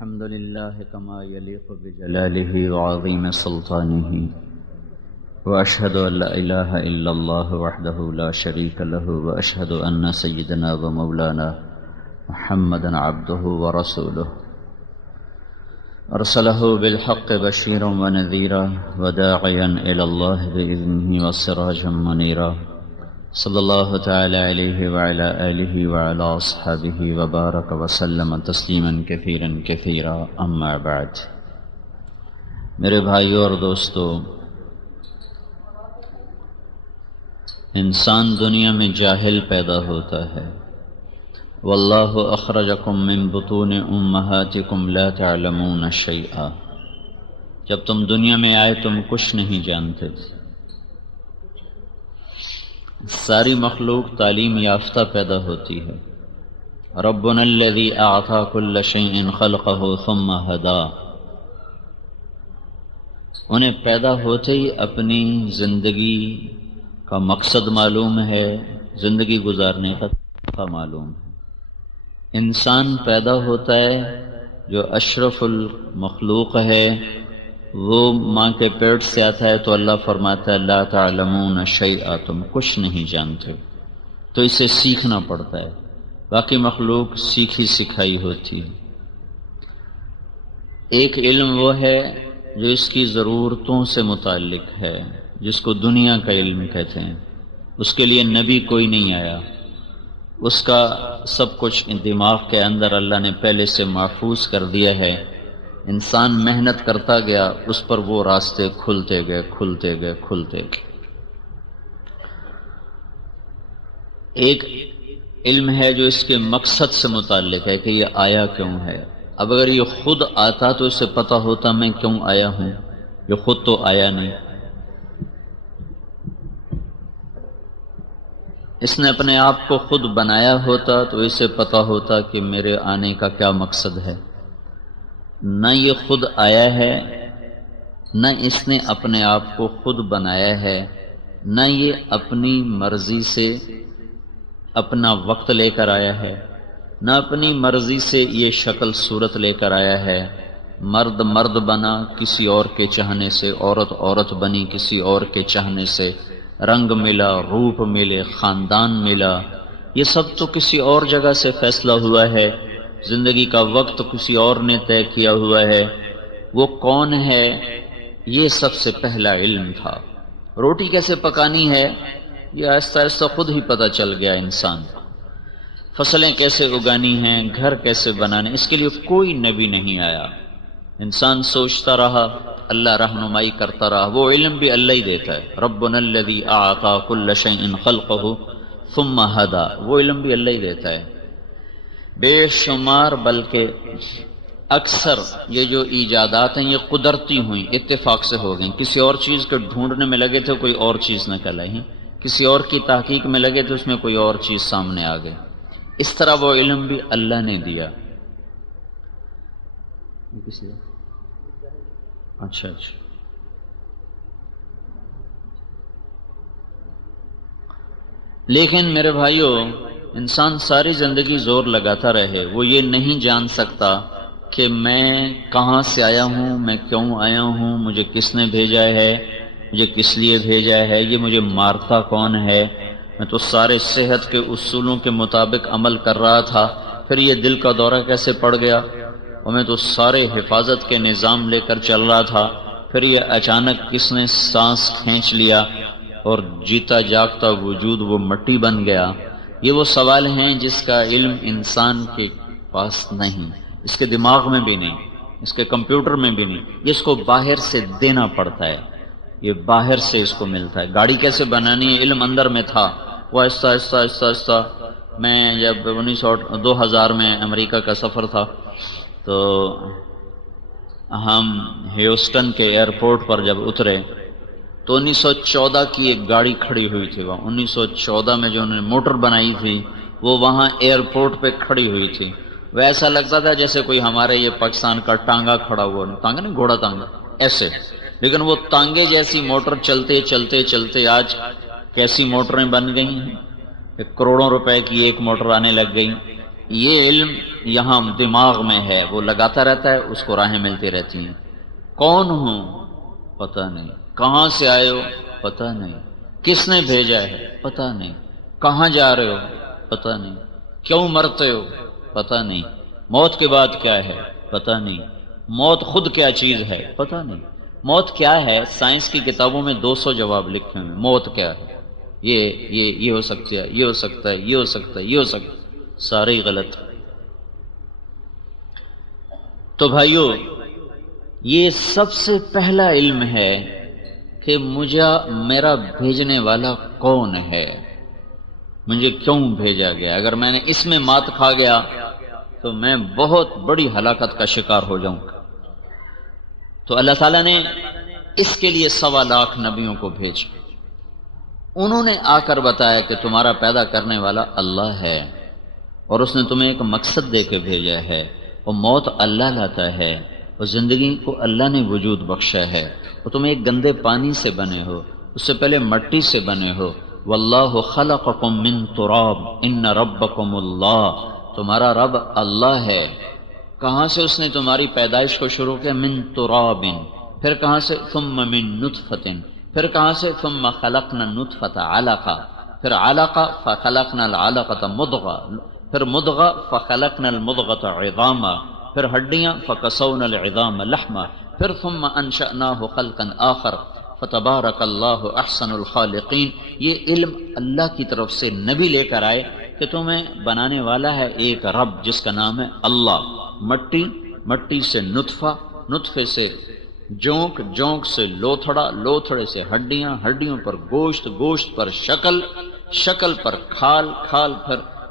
الحمد لله كما يليق بجلاله وعظيم سلطانه، وأشهد أن لا إله إلا الله وحده لا شريك له، وأشهد أن سيدنا ومولانا محمدا عبده ورسوله، أرسله بالحق بشيرا ونذيرا وداعيا إلى الله بإذنه وسراجا منيرا، صلی اللہ تعالی علیہ وعلى آلہ وعلى اصحابہ وبارک وسلم تسلیما کثیرا کثیرا، اما بعد۔ میرے بھائیوں اور دوستو، انسان دنیا میں جاہل پیدا ہوتا ہے۔ واللہ اخرجکم من بطون امہاتکم لا تعلمون شیئا، جب تم دنیا میں آئے تم کچھ نہیں جانتے تھے۔ ساری مخلوق تعلیم یافتہ پیدا ہوتی ہے۔ ربنا الذی اعطى كل شیء خلقه ثم هدى، انہیں پیدا ہوتے ہی اپنی زندگی کا مقصد معلوم ہے، زندگی گزارنے کا طریقہ معلوم ہے۔ انسان پیدا ہوتا ہے جو اشرف المخلوق ہے، وہ ماں کے پیٹ سے آتا ہے تو اللہ فرماتا ہے لا تعلمون شیئا، تم کچھ نہیں جانتے، تو اسے سیکھنا پڑتا ہے۔ باقی مخلوق سیکھی سکھائی ہوتی ہے۔ ایک علم وہ ہے جو اس کی ضرورتوں سے متعلق ہے، جس کو دنیا کا علم کہتے ہیں۔ اس کے لیے نبی کوئی نہیں آیا، اس کا سب کچھ دماغ کے اندر اللہ نے پہلے سے محفوظ کر دیا ہے۔ انسان محنت کرتا گیا، اس پر وہ راستے کھلتے گئے کھلتے گئے کھلتے گئے۔ ایک علم ہے جو اس کے مقصد سے متعلق ہے کہ یہ آیا کیوں ہے۔ اب اگر یہ خود آتا تو اسے پتہ ہوتا میں کیوں آیا ہوں، یہ خود تو آیا نہیں۔ اس نے اپنے آپ کو خود بنایا ہوتا تو اسے پتہ ہوتا کہ میرے آنے کا کیا مقصد ہے۔ نہ یہ خود آیا ہے، نہ اس نے اپنے آپ کو خود بنایا ہے، نہ یہ اپنی مرضی سے اپنا وقت لے کر آیا ہے، نہ اپنی مرضی سے یہ شکل صورت لے کر آیا ہے۔ مرد مرد بنا کسی اور کے چاہنے سے، عورت عورت بنی کسی اور کے چاہنے سے، رنگ ملا، روپ ملے، خاندان ملا، یہ سب تو کسی اور جگہ سے فیصلہ ہوا ہے۔ زندگی کا وقت کسی اور نے طے کیا ہوا ہے۔ وہ کون ہے، یہ سب سے پہلا علم تھا۔ روٹی کیسے پکانی ہے یہ آہستہ آہستہ خود ہی پتہ چل گیا انسان کو۔ فصلیں کیسے اگانی ہیں، گھر کیسے بنانے، اس کے لیے کوئی نبی نہیں آیا۔ انسان سوچتا رہا، اللہ رہنمائی کرتا رہا۔ وہ علم بھی اللہ ہی دیتا ہے۔ ربنا الذی اعطى كل شیء خلقه ثم هدى، وہ علم بھی اللہ ہی دیتا ہے۔ بے شمار بلکہ اکثر یہ جو ایجادات ہیں یہ قدرتی ہوئیں، اتفاق سے ہو گئیں۔ کسی اور چیز کے ڈھونڈنے میں لگے تھے، کوئی اور چیز نکل آئی، کسی اور کی تحقیق میں لگے تھے، اس میں کوئی اور چیز سامنے آ گئی۔ اس طرح وہ علم بھی اللہ نے دیا۔ اچھا لیکن میرے بھائیوں، انسان ساری زندگی زور لگاتا رہے، وہ یہ نہیں جان سکتا کہ میں کہاں سے آیا ہوں، میں کیوں آیا ہوں، مجھے کس نے بھیجا ہے، مجھے کس لیے بھیجا ہے، یہ مجھے مارتا کون ہے۔ میں تو سارے صحت کے اصولوں کے مطابق عمل کر رہا تھا، پھر یہ دل کا دورہ کیسے پڑ گیا، اور میں تو سارے حفاظت کے نظام لے کر چل رہا تھا، پھر یہ اچانک کس نے سانس کھینچ لیا اور جیتا جاگتا وجود وہ مٹی بن گیا۔ یہ وہ سوال ہیں جس کا علم انسان کے پاس نہیں، اس کے دماغ میں بھی نہیں، اس کے کمپیوٹر میں بھی نہیں، یہ اس کو باہر سے دینا پڑتا ہے، یہ باہر سے اس کو ملتا ہے۔ گاڑی کیسے بنانی ہے علم اندر میں تھا، وہ آہستہ آہستہ آہستہ آہستہ۔ میں جب 2000 میں امریکہ کا سفر تھا تو ہم ہیوسٹن کے ایئرپورٹ پر جب اترے تو 1914 کی ایک گاڑی کھڑی ہوئی تھی وہاں۔ 1914 میں جو انہوں نے موٹر بنائی تھی وہ وہاں ایئرپورٹ پہ کھڑی ہوئی تھی۔ وہ ایسا لگتا تھا جیسے کوئی ہمارے یہ پاکستان کا ٹانگا کھڑا ہوا، ٹانگا نہیں، گھوڑا ٹانگا ایسے، لیکن وہ ٹانگے جیسی موٹر چلتے چلتے چلتے آج کیسی موٹریں بن گئی ہیں۔ کروڑوں روپے کی ایک موٹر آنے لگ گئی، یہ علم یہاں دماغ میں ہے، وہ لگاتا رہتا ہے، اس کو راہیں ملتی رہتی ہیں۔ کون ہوں پتہ نہیں، کہاں سے آئے ہو پتہ نہیں، کس نے بھیجا ہے پتہ نہیں، کہاں جا رہے ہو پتہ نہیں، کیوں مرتے ہو پتہ نہیں، موت کے بعد کیا ہے پتہ نہیں، موت خود کیا چیز ہے پتہ نہیں، موت کیا ہے سائنس کی کتابوں میں 200 جواب لکھے ہوئے، موت کیا ہے، یہ ہو سکتی ہے، یہ ہو سکتا ہے، یہ ہو سکتا ہے، یہ ہو سکتا ہے، سارے ہی غلط۔ تو بھائیو، یہ سب سے پہلا علم ہے کہ مجھے میرا بھیجنے والا کون ہے، مجھے کیوں بھیجا گیا۔ اگر میں نے اس میں مات کھا گیا تو میں بہت بڑی ہلاکت کا شکار ہو جاؤں گا۔ تو اللہ تعالیٰ نے اس کے لیے 1.25 لاکھ نبیوں کو بھیجا، انہوں نے آ کر بتایا کہ تمہارا پیدا کرنے والا اللہ ہے، اور اس نے تمہیں ایک مقصد دے کے بھیجا ہے، اور موت اللہ لاتا ہے، اور زندگی کو اللہ نے وجود بخشا ہے، اور تم ایک گندے پانی سے بنے ہو، اس سے پہلے مٹی سے بنے ہو۔ واللہ خلقکم من تراب ان ربکم اللہ، تمہارا رب اللہ ہے۔ کہاں سے اس نے تمہاری پیدائش کو شروع کیا؟ من تراب، پھر کہاں سے؟ ثم من نطفۃ، پھر کہاں سے؟ ثم خلقنا النطفۃ علقہ، پھر علقہ فخلقنا العلقۃ مضغہ، پھر مضغہ فخلقنا المضغۃ عظاما، پھر ہڈیاں فکسونا العظام لحما، پھر ثم انشأناہ خلقا آخر فتبارک اللہ احسن الخالقین۔ یہ علم اللہ کی طرف سے نبی لے کر آئے کہ تمہیں بنانے والا ہے ایک رب جس کا نام ہے اللہ۔ مٹی سے نطفہ، نطفے سے جونک، جونک سے لوتھڑا، لوتھڑے سے ہڈیاں، ہڈیوں پر گوشت، گوشت پر شکل، شکل پر کھال، کھال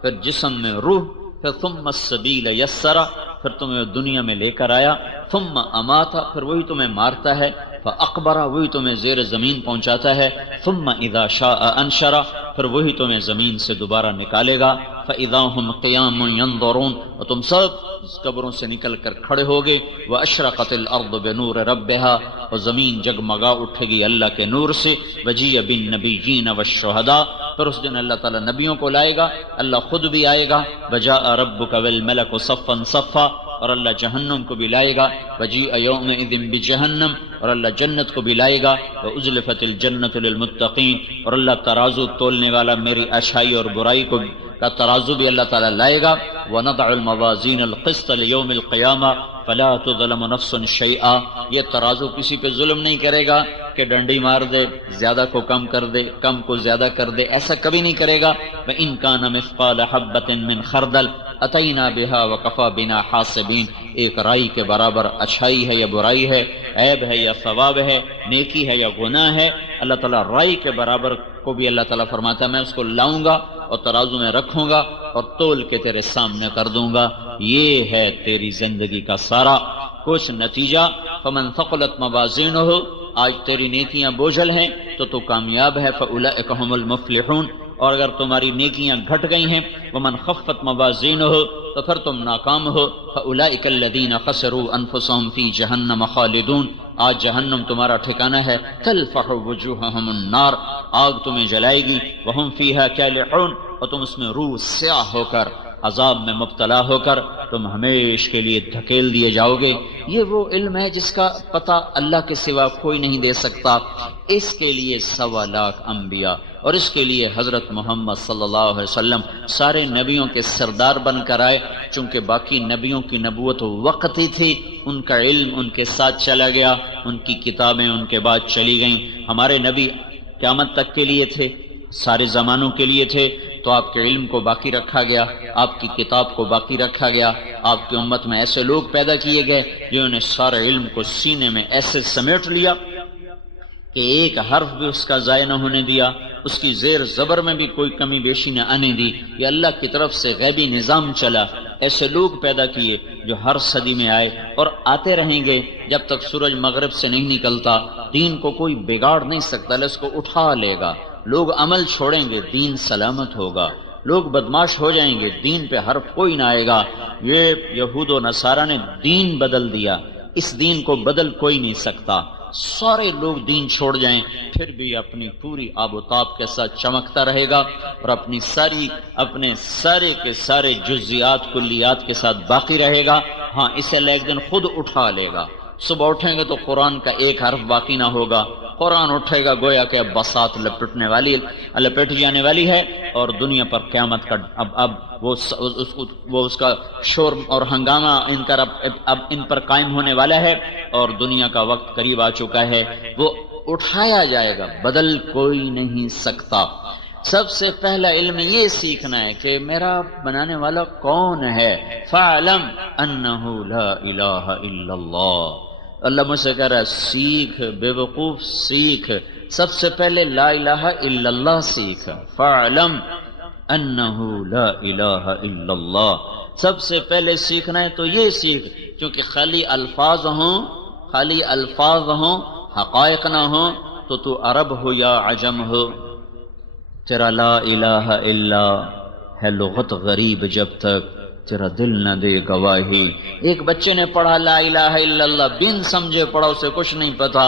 پھر جسم میں روح، پھر ثم السبیل یسرا، پھر تمہیں دنیا میں لے کر آیا، ثم اماتا، پھر وہی تمہیں مارتا ہے، فاقبرا، وہی تمہیں زیر زمین پہنچاتا ہے، ثم اذا شاء انشرا، پھر وہی تمہیں زمین سے دوبارہ نکالے گا، فاذا هم قیام ينظرون، اور تم سب قبروں سے نکل کر کھڑے ہوگے، واشرقت الارض بنور ربها، اور زمین جگمگا اٹھے گی اللہ کے نور سے، وجیء بالنبیین والشہداء، پھر اس دن اللہ تعالیٰ نبیوں کو لائے گا، اللہ خود بھی آئے گا، وجاء ربک والملک صفا صفا، اور اللہ جہنم کو بھی لائے گا، وجیء یومئذ بجہنم، اور اللہ جنت کو بھی لائے گا، وازلفت الجنت للمتقین، اور اللہ ترازو تولنے والا میری اچھائی اور برائی کو کا ترازو بھی اللہ تعالیٰ لائے گا، وَنَضَعُ الْمَوَازِينَ الْقِسْطَ لِيَوْمِ الْقِيَامَةِ فَلَا تُظْلَمُ نَفْسٌ شَيْئًا، یہ ترازو کسی پہ ظلم نہیں کرے گا کہ ڈنڈی مار دے، زیادہ کو کم کر دے، کم کو زیادہ کر دے، ایسا کبھی نہیں کرے گا۔ وَإِن كَانَ مِثْقَالَ حَبَّةٍ مِّنْ خَرْدَلٍ أَتَيْنَا بِهَا وَكَفَىٰ بِنَا حَاسِبِينَ، ایک رائی کے برابر اچھائی ہے یا برائی ہے، عیب ہے یا ثواب ہے، نیکی ہے یا گناہ ہے، اللہ تعالیٰ رائی کے برابر کو بھی اللہ تعالیٰ فرماتا ہے میں اس کو لاؤں گا اور ترازو میں رکھوں گا اور تول کے تیرے سامنے کر دوں گا۔ یہ ہے تیری زندگی کا سارا کچھ نتیجہ۔ فمن ثقلت موازینہ، آج تیری نیکیاں بوجھل ہیں تو تو کامیاب ہے، فاولئک هم المفلحون، اور اگر تمہاری نیکیاں گھٹ گئی ہیں، ومن خفت موازینہ، تو پھر تم ناکام ہو، فاولئک الذین خسروا انفسهم فی جہنم خالدون، آج جہنم تمہارا ٹھکانہ ہے، تلفح وجوہہم النار، آگ تمہیں جلائے گی، وہم فیہا کالحون، اور تم اس میں روح سیاہ ہو کر، عذاب میں مبتلا ہو کر تم ہمیش کے لیے دھکیل دیے جاؤ گے۔ یہ وہ علم ہے جس کا پتہ اللہ کے سوا کوئی نہیں دے سکتا۔ اس کے لیے 1.25 لاکھ انبیاء، اور اس کے لیے حضرت محمد صلی اللہ علیہ وسلم سارے نبیوں کے سردار بن کر آئے، چونکہ باقی نبیوں کی نبوت وقتی تھی، ان کا علم ان کے ساتھ چلا گیا، ان کی کتابیں ان کے بعد چلی گئیں۔ ہمارے نبی قیامت تک کے لیے تھے، سارے زمانوں کے لیے تھے، تو آپ کے علم کو باقی رکھا گیا، آپ کی کتاب کو باقی رکھا گیا۔ آپ کی امت میں ایسے لوگ پیدا کیے گئے جنہوں نے سارے علم کو سینے میں ایسے سمیٹ لیا کہ ایک حرف بھی اس کا ضائع نہ ہونے دیا، اس کی زیر زبر میں بھی کوئی کمی بیشی نہ آنے دی۔ یہ اللہ کی طرف سے غیبی نظام چلا۔ ایسے لوگ پیدا کیے جو ہر صدی میں آئے اور آتے رہیں گے جب تک سورج مغرب سے نہیں نکلتا۔ دین کو کوئی بگاڑ نہیں سکتا، اللہ اس کو اٹھا لے گا۔ لوگ عمل چھوڑیں گے، دین سلامت ہوگا۔ لوگ بدماش ہو جائیں گے، دین پہ حرف کوئی نہ آئے گا۔ یہ یہود و نصارہ نے دین بدل دیا، اس دین کو بدل کوئی نہیں سکتا۔ سارے لوگ دین چھوڑ جائیں پھر بھی اپنی پوری آب و تاب کے ساتھ چمکتا رہے گا اور اپنے سارے کے سارے جزیات کلیات کے ساتھ باقی رہے گا۔ ہاں اسے ایک دن خود اٹھا لے گا، صبح اٹھیں گے تو قرآن کا ایک حرف باقی نہ ہوگا، قرآن اٹھے گا گویا کہ اب بساط لپٹ جانے والی ہے اور دنیا پر قیامت کا اب وہ اس کا شور اور ہنگامہ اب ان پر قائم ہونے والا ہے اور دنیا کا وقت قریب آ چکا ہے۔ وہ اٹھایا جائے گا، بدل کوئی نہیں سکتا۔ سب سے پہلا علم یہ سیکھنا ہے کہ میرا بنانے والا کون ہے۔ فَاعْلَمْ أَنَّهُ لَا إِلَٰهَ إِلَّا اللَّهُ۔ اللہ مجھ سے کہہ رہا ہے سیکھ، بے وقوف سیکھ، سب سے پہلے لا الہ الا اللہ سیکھ۔ فَاعْلَمْ أَنَّهُ لَا إِلَٰهَ إِلَّا اللَّهُ، سب سے پہلے سیکھنا ہے تو یہ سیکھ، کیونکہ خالی الفاظ ہوں حقائق نہ ہوں تو عرب ہو یا عجم ہو، تیرا لا الہ الا ہے لغت غریب جب تک تیرا دل نہ دے گواہی۔ ایک بچے نے پڑھا لا الہ الا اللہ، بن سمجھے پڑھا، اسے کچھ نہیں پتا۔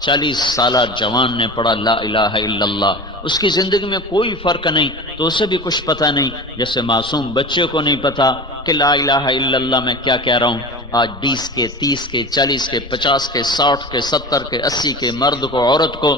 40 سالہ جوان نے پڑھا لا الہ الا اللہ، اس کی زندگی میں کوئی فرق نہیں تو اسے بھی کچھ پتا نہیں، جیسے معصوم بچے کو نہیں پتا کہ لا الہ الا اللہ میں کیا کہہ رہا ہوں۔ آج 20 کے 30 کے 40 کے 50 کے 60 کے 70 کے 80 کے مرد کو عورت کو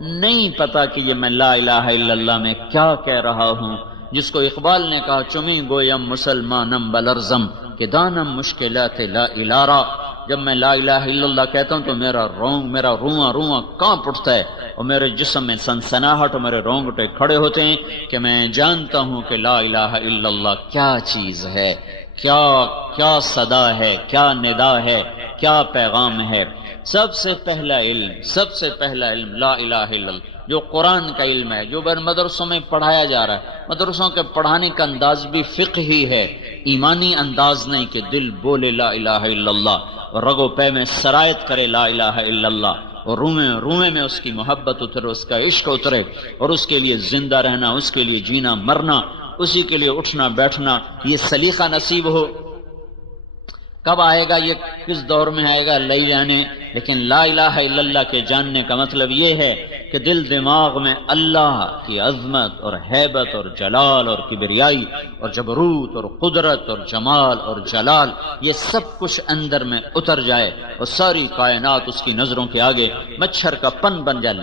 نہیں پتا کہ یہ میں لا الہ الا اللہ میں کیا کہہ رہا ہوں۔ جس کو اقبال نے کہا چمی گویم مسلمانم بلرزم کہ دانم مشکلات لا الارا، جب میں لا الہ الا اللہ کہتا ہوں تو میرا رواں کانپ اٹھتا ہے اور میرے جسم میں سنسناہٹ اور میرے رونگٹے کھڑے ہوتے ہیں کہ میں جانتا ہوں کہ لا الہ الا اللہ کیا چیز ہے، کیا صدا ہے، کیا ندا ہے، کیا پیغام ہے۔ سب سے پہلا علم لا الہ الا اللہ، جو قرآن کا علم ہے، جو مدرسوں میں پڑھایا جا رہا ہے۔ مدرسوں کے پڑھانے کا انداز بھی فقہی ہے، ایمانی انداز نہیں کہ دل بولے لا الہ الا اللہ اور رگو پے میں سرایت کرے لا الہ الا اللہ اور رومے میں اس کی محبت اترے، اس کا عشق اترے اور اس کے لیے زندہ رہنا، اس کے لیے جینا مرنا، اسی کے لیے اٹھنا بیٹھنا، یہ سلیقہ نصیب ہو۔ کب آئے گا یہ، کس دور میں آئے گا، اللہ جانے۔ لیکن لا الہ الا اللہ کے جاننے کا مطلب یہ ہے کہ دل دماغ میں اللہ کی عظمت اور ہیبت اور جلال اور کبریائی اور جبروت اور قدرت اور جمال اور جلال، یہ سب کچھ اندر میں اتر جائے اور ساری کائنات اس کی نظروں کے آگے مچھر کا پن بن جائے۔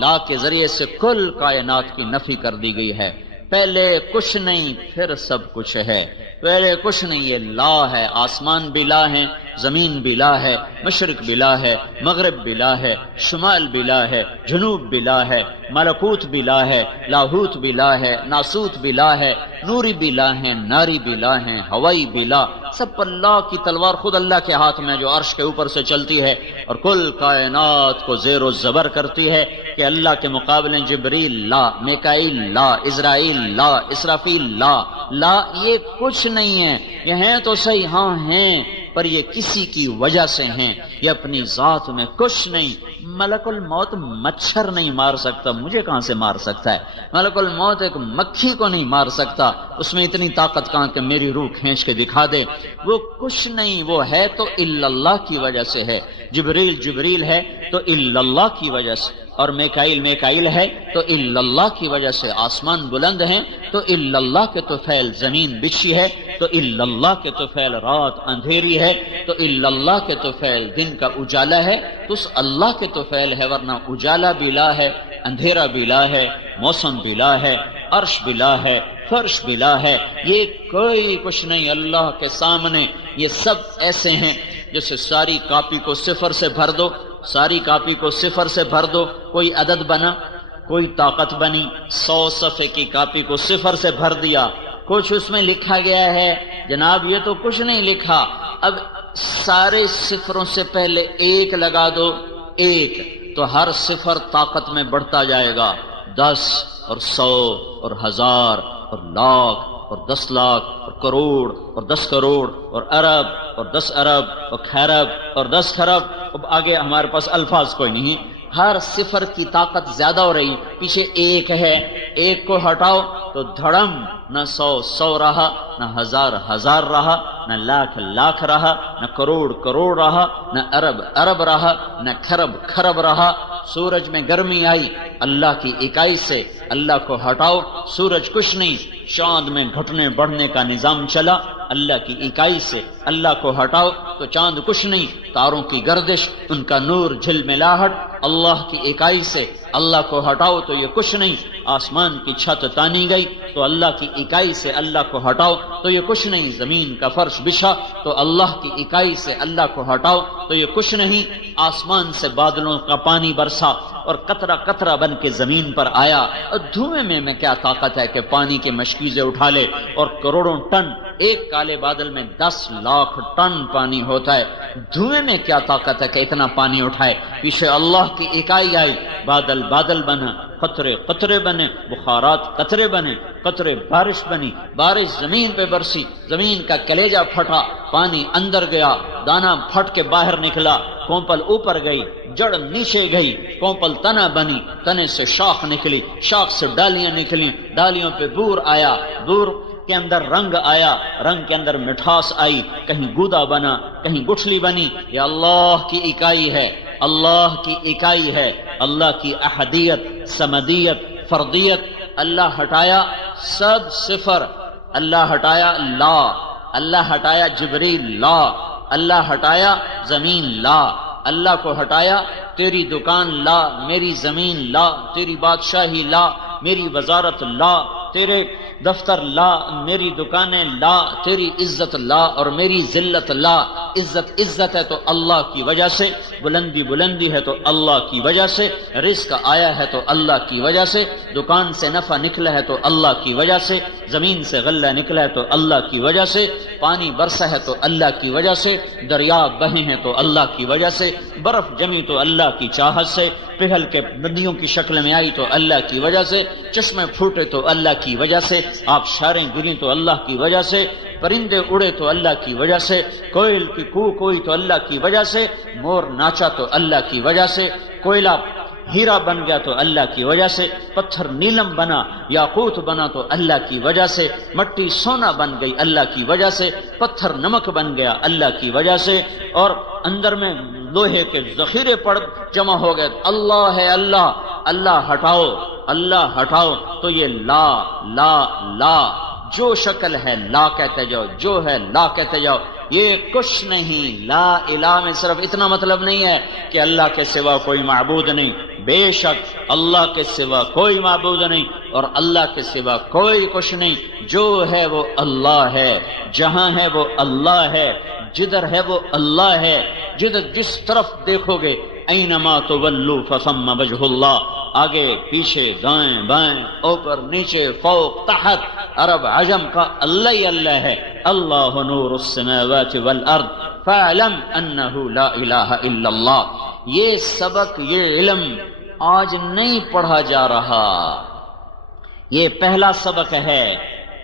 لا کے ذریعے سے کل کائنات کی نفی کر دی گئی ہے۔ پہلے کچھ نہیں پھر سب کچھ ہے، پہلے کچھ نہیں، یہ لا ہے۔ آسمان بھی لا ہے، زمین بھی لا ہے، مشرق بھی لا ہے، مغرب بھی لا ہے، شمال بھی لا ہے، جنوب بھی لا ہے، ملکوت بھی لا ہے، لاہوت بھی لا ہے، ناسوت بھی لا ہے، نوری بھی لا ہے، ناری بھی لا ہے، ہوائی بھی لا، سب پر لا کی تلوار خود اللہ کے ہاتھ میں جو عرش کے اوپر سے چلتی ہے اور کل کائنات کو زیر و زبر کرتی ہے کہ اللہ کے مقابلے جبریل لا، میکائیل لا، اسرائیل لا، اسرافیل لا، یہ کچھ نہیں ہے۔ یہ ہیں تو صحیح، ہاں ہیں، پر یہ کسی کی وجہ سے ہیں، یہ اپنی ذات میں کچھ نہیں۔ ملک الموت مچھر نہیں مار سکتا، مجھے کہاں سے مار سکتا ہے؟ ملک الموت ایک مکھی کو نہیں مار سکتا، اس میں اتنی طاقت کہاں کہ میری روح کھینچ کے دکھا دے۔ وہ کچھ نہیں، وہ ہے تو الا اللہ کی وجہ سے ہے۔ جبریل ہے تو الا اللہ کی وجہ سے، اور میکائیل ہے تو الا اللہ کی وجہ سے۔ آسمان بلند ہیں تو الا اللہ کے تو فعل، زمین بچھی ہے تو الا اللہ کے تو فعل، رات اندھیری ہے تو الا اللہ کے تو فعل، دن کا اجالا ہے تو اس اللہ کے تو فعل ہے، ورنہ اجالا بھی لا ہے، اندھیرا بھی لا ہے، موسم بھی لا ہے، عرش بھی لا ہے، فرش بھی لا ہے، یہ کوئی کچھ نہیں اللہ کے سامنے۔ یہ سب ایسے ہیں جیسے ساری کاپی کو صفر سے بھر دو، کوئی عدد بنا، کوئی طاقت بنی۔ 100 صفحے کی کاپی کو صفر سے بھر دیا، کچھ اس میں لکھا گیا ہے، جناب یہ تو کچھ نہیں لکھا۔ اب سارے صفروں سے پہلے ایک لگا دو، ایک، تو ہر صفر طاقت میں بڑھتا جائے گا، 10 اور 100 اور 1000 اور لاکھ اور 10 لاکھ اور کروڑ اور 10 کروڑ اور ارب اور 10 ارب اور خیرب اور 10 خرب۔ اب آگے ہمارے پاس الفاظ کوئی نہیں، ہر صفر کی طاقت زیادہ ہو رہی، پیچھے ایک ہے ایک کو ہٹاؤ تو دھڑم، نہ 100 رہا، نہ 1000 رہا، نہ لاکھ رہا، نہ کروڑ رہا، نہ ارب رہا، نہ خرب رہا۔ سورج میں گرمی آئی، اللہ کی اکائی سے اللہ کو ہٹاؤ، سورج کچھ نہیں۔ چاند میں گھٹنے بڑھنے کا نظام چلا، اللہ کی اکائی سے اللہ کو ہٹاؤ تو چاند کچھ نہیں۔ تاروں کی گردش، ان کا نور جھلملاہٹ، اللہ کی اکائی سے اللہ کو ہٹاؤ تو یہ کچھ نہیں۔ آسمان کی چھت تانی گئی تو اللہ کی اکائی سے اللہ کو ہٹاؤ تو یہ کچھ نہیں۔ زمین کا فرش بچھا تو اللہ کی اکائی سے اللہ کو ہٹاؤ تو یہ کچھ نہیں۔ آسمان سے بادلوں کا پانی برسا اور قطرہ قطرہ بن کے زمین پر آیا، اور دھوئیں میں کیا طاقت ہے کہ پانی کے مشکیزیں اٹھا لے، اور کروڑوں ٹن، ایک کالے بادل میں 10 لاکھ ٹن پانی ہوتا ہے، دھوئیں میں کیا طاقت ہے کہ اتنا پانی اٹھائے۔ پیچھے اللہ کی اکائی آئی، بادل بنا، قطرے بنے، بخارات قطرے بنے، قطرے بارش بنی، بارش زمین پہ برسی، زمین کا کلیجہ پھٹا، پانی اندر گیا، دانا پھٹ کے باہر نکلا، کونپل اوپر گئی، جڑ نیچے گئی، کونپل تنا بنی، تنے سے شاخ نکلی، شاخ سے ڈالیاں نکلی، ڈالیوں پہ بور آیا، بور کے اندر رنگ آیا، رنگ کے اندر مٹھاس آئی، کہیں گودا بنا، کہیں گٹھلی بنی۔ یہ اللہ کی اکائی ہے، اللہ کی اکائی ہے، اللہ کی احدیت، سمدیت، فردیت۔ اللہ ہٹایا سب صفر، اللہ ہٹایا لا، اللہ ہٹایا جبریل لا، اللہ ہٹایا زمین لا، اللہ کو ہٹایا تیری دکان لا، میری زمین لا، تیری بادشاہی لا، میری وزارت لا، تیرے دفتر لا، میری دکانیں لا، تیری عزت لا اور میری ذلت لا۔ عزت ہے تو اللہ کی وجہ سے، بلندی ہے تو اللہ کی وجہ سے، رزق آیا ہے تو اللہ کی وجہ سے، دکان سے نفع نکلا ہے تو اللہ کی وجہ سے، زمین سے غلہ نکلا ہے تو اللہ کی وجہ سے، پانی برسا ہے تو اللہ کی وجہ سے، دریا بہے ہیں تو اللہ کی وجہ سے، برف جمی تو اللہ کی چاہت سے، پگھل کے ندیوں کی شکل میں آئی تو اللہ کی وجہ سے، چشمے پھوٹے تو اللہ کی وجہ سے، آبشاریں گریں تو اللہ کی وجہ سے، پرندے اڑے تو اللہ کی وجہ سے، کوئل کی کوئی تو اللہ کی وجہ سے، مور ناچا تو اللہ کی وجہ سے، کوئلہ ہیرا بن گیا تو اللہ کی وجہ سے، پتھر نیلم بنا، یاقوت بنا تو اللہ کی وجہ سے، مٹی سونا بن گئی اللہ کی وجہ سے، پتھر نمک بن گیا اللہ کی وجہ سے، اور اندر میں لوہے کے ذخیرے پڑ جمع ہو گئے۔ اللہ ہے اللہ، اللہ ہٹاؤ تو یہ لا لا لا، جو شکل ہے لا کہتے جاؤ، جو ہے لا کہتے جاؤ، یہ کچھ نہیں۔ لا الہ میں صرف اتنا مطلب نہیں ہے کہ اللہ کے سوا کوئی معبود نہیں، بے شک اللہ کے سوا کوئی معبود نہیں اور اللہ کے سوا کوئی کچھ نہیں۔ جو ہے وہ اللہ ہے، جہاں ہے وہ اللہ ہے، جدھر ہے وہ اللہ ہے، جس طرف دیکھو گے اینما تولوا فثم وجہ اللہ، آگے پیچھے دائیں بائیں اوپر نیچے فوق تحت، عرب عجم کا اللہ ہی اللہ ہے۔ اللہ نور السماوات والارض فاعلم انہ لا الہ الا اللہ۔ یہ سبق، یہ علم آج نہیں پڑھا جا رہا، یہ پہلا سبق ہے،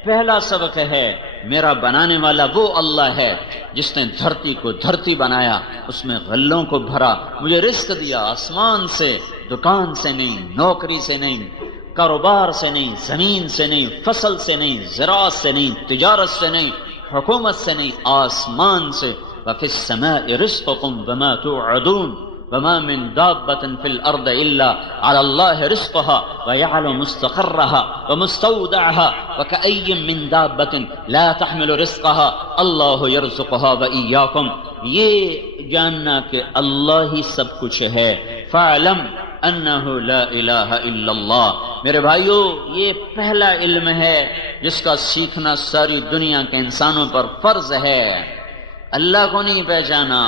پہلا سبق ہے۔ میرا بنانے والا وہ اللہ ہے جس نے دھرتی کو دھرتی بنایا، اس میں غلوں کو بھرا، مجھے رزق دیا آسمان سے، دکان سے نہیں، نوکری سے نہیں، کاروبار سے نہیں، زمین سے نہیں، فصل سے نہیں، زراعت سے نہیں، تجارت سے نہیں، حکومت سے نہیں، آسمان سے۔ وَفِي السَّمَاءِ رِزْقُكُمْ وَمَا تُوعَدُونَ وَمَا مِن دَابَّةٍ فِي الْأَرْضِ إِلَّا عَلَى اللَّهِ رِزْقُهَا وَيَعْلَمُ مُسْتَقَرَّهَا وَمُسْتَوْدَعَهَا وَكَأَيٍّ مِّن دَابَّةٍ لَا تَحْمِلُ رِزْقَهَا اللَّهُ يَرْزُقُهَا وَإِيَّاكُمْ۔ یہ جاننا کہ اللہ ہی سب کچھ ہے۔ فَاعْلَمْ أَنَّهُ لَا إِلَٰهَ إِلَّا اللَّهُ۔ میرے بھائیو، یہ پہلا علم ہے جس کا سیکھنا ساری دنیا کے انسانوں پر فرض ہے۔ اللہ کو نہیں پہچانا،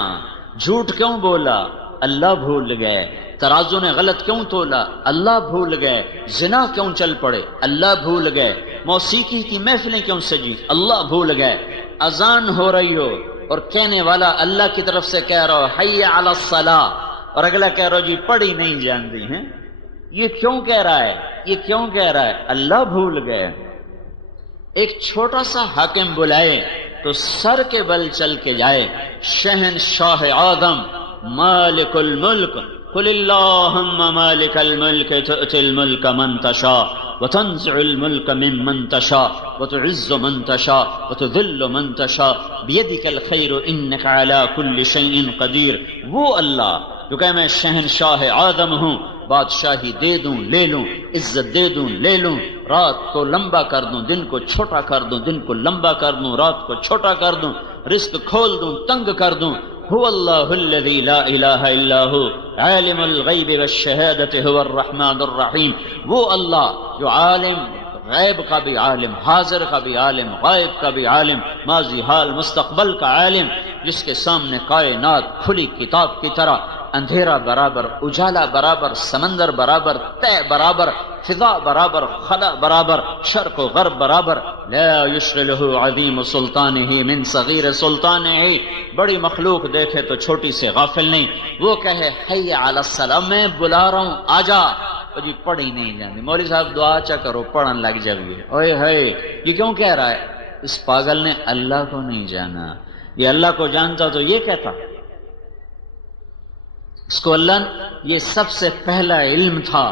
جھوٹ کیوں بولا؟ اللہ بھول گئے۔ ترازو نے غلط کیوں تولا؟ اللہ بھول گئے۔ زنا کیوں چل پڑے؟ اللہ بھول گئے۔ موسیقی کی محفلیں کیوں سجی؟ اللہ بھول گئے۔ اذان ہو رہی ہو اور کہنے والا اللہ کی طرف سے کہہ رہا ہو حی علی الصلاۃ، اور اگلا کہہ رہا ہو جی پڑھی نہیں جانتی ہیں، یہ کیوں کہہ رہا ہے؟ یہ کیوں کہہ رہا ہے؟ اللہ بھول گئے۔ ایک چھوٹا سا حاکم بلائے تو سر کے بل چل کے جائے، شہنشاہ آدم، مالک الملک، قل اللہم مالک الملک تؤتی الملک من تشاء وتنزع الملك ممن تشاء وتعز من تشاء وتذل من تشاء بيدك الخير انك على كل شيء قدير. وہ اللہ جو کہ میں شہنشاہ اعظم ہوں، بادشاہی دے دوں لے لوں، عزت دے دوں لے لوں، رات کو لمبا کر دوں دن کو چھوٹا کر دوں، دن کو لمبا کر دوں رات کو چھوٹا کر دوں، رزق کھول دوں تنگ کر دوں. هو اللہ الذی لا الہ الا ہو عالم الغیب والشہادۃ هو الرحمن الرحیم. وہ اللہ جو عالم غیب کا بھی عالم، حاضر کا بھی عالم، غائب کا بھی عالم، ماضی حال مستقبل کا عالم، جس کے سامنے کائنات کھلی کتاب کی طرح، اندھیرا برابر اجالا برابر، سمندر برابر، طے برابر، فضا برابر، خلا برابر، شرق و غرب برابر. لا یشغلہ عظیم سلطانہ من صغیر سلطانہ. بڑی مخلوق دیکھے تو چھوٹی سے غافل نہیں. وہ کہے حی علی الصلاۃ، میں بلا رہا ہوں آجا، جی پڑھی نہیں جاندی. مولوی صاحب دعا چا کرو پڑھن لگ جائیے. اوئے ہے یہ کیوں کہہ رہا ہے؟ اس پاگل نے اللہ کو نہیں جانا. یہ اللہ کو جانتا تو یہ کہتا. اس کو اللہ یہ سب سے پہلا علم تھا.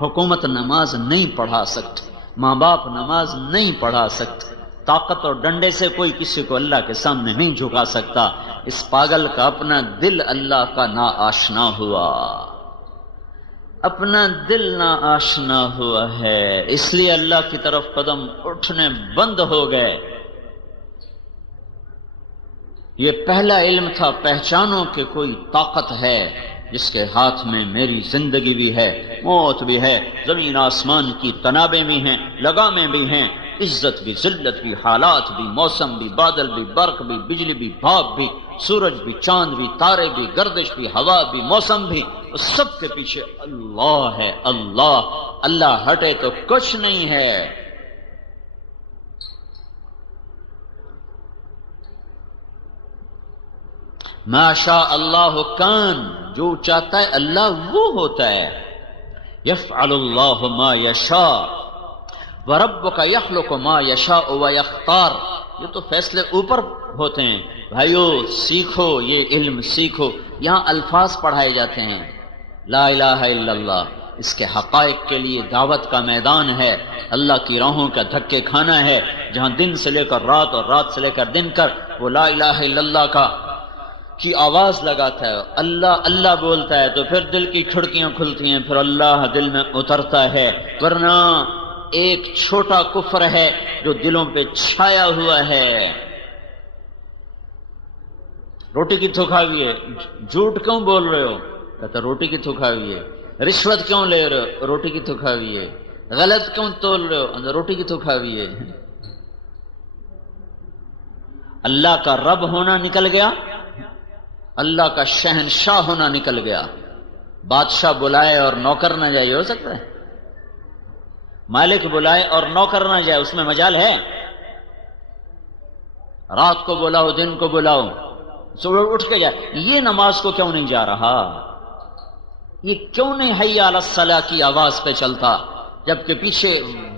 حکومت نماز نہیں پڑھا سکتی، ماں باپ نماز نہیں پڑھا سکتے، طاقت اور ڈنڈے سے کوئی کسی کو اللہ کے سامنے نہیں جھکا سکتا. اس پاگل کا اپنا دل اللہ کا نا آشنا ہوا، اپنا دل نا آشنا ہوا ہے، اس لیے اللہ کی طرف قدم اٹھنے بند ہو گئے. یہ پہلا علم تھا، پہچانو کہ کوئی طاقت ہے جس کے ہاتھ میں میری زندگی بھی ہے، موت بھی ہے، زمین آسمان کی تنابیں بھی ہیں، لگامیں بھی ہیں، عزت بھی، ذلت بھی، حالات بھی، موسم بھی، بادل بھی، برق بھی، بجلی بھی، بھاپ بھی، سورج بھی، چاند بھی، تارے بھی، گردش بھی، ہوا بھی، موسم بھی، اس سب کے پیچھے اللہ ہے. اللہ اللہ ہٹے تو کچھ نہیں ہے. ما شاء اللہ کان، جو چاہتا ہے اللہ وہ ہوتا ہے. یفعل اللہ ما یشاء وربک یخلق ما یشاء ویختار. یہ تو فیصلے اوپر ہوتے ہیں. بھائیو سیکھو، یہ علم سیکھو. یہاں الفاظ پڑھائے جاتے ہیں، لا الہ الا اللہ، اس کے حقائق کے لیے دعوت کا میدان ہے. اللہ کی راہوں کا دھکے کھانا ہے. جہاں دن سے لے کر رات اور رات سے لے کر دن کر وہ لا الہ الا اللہ کی آواز لگاتا ہے، اللہ اللہ بولتا ہے، تو پھر دل کی کھڑکیاں کھلتی ہیں، پھر اللہ دل میں اترتا ہے. ورنہ ایک چھوٹا کفر ہے جو دلوں پہ چھایا ہوا ہے. روٹی کی تھوکا ہوئی ہے، جھوٹ کیوں بول رہے ہو؟ کہتا روٹی کی تھوکا ہوئی ہے. رشوت کیوں لے رہے ہو؟ روٹی کی تھوکا ہوئی ہے. غلط کیوں تول رہے ہو؟ روٹی کی تھوکا ہوئی ہے. اللہ کا رب ہونا نکل گیا، اللہ کا شہنشاہ ہونا نکل گیا. بادشاہ بلائے اور نوکر نہ جائے، ہو سکتا ہے؟ مالک بلائے اور نوکر نہ جائے، اس میں مجال ہے؟ رات کو بلاؤ دن کو بلاؤ، صبح اٹھ کے جائے. یہ نماز کو کیوں نہیں جا رہا؟ یہ کیوں نہیں حی علی الصلاۃ کی آواز پہ چلتا، جبکہ پیچھے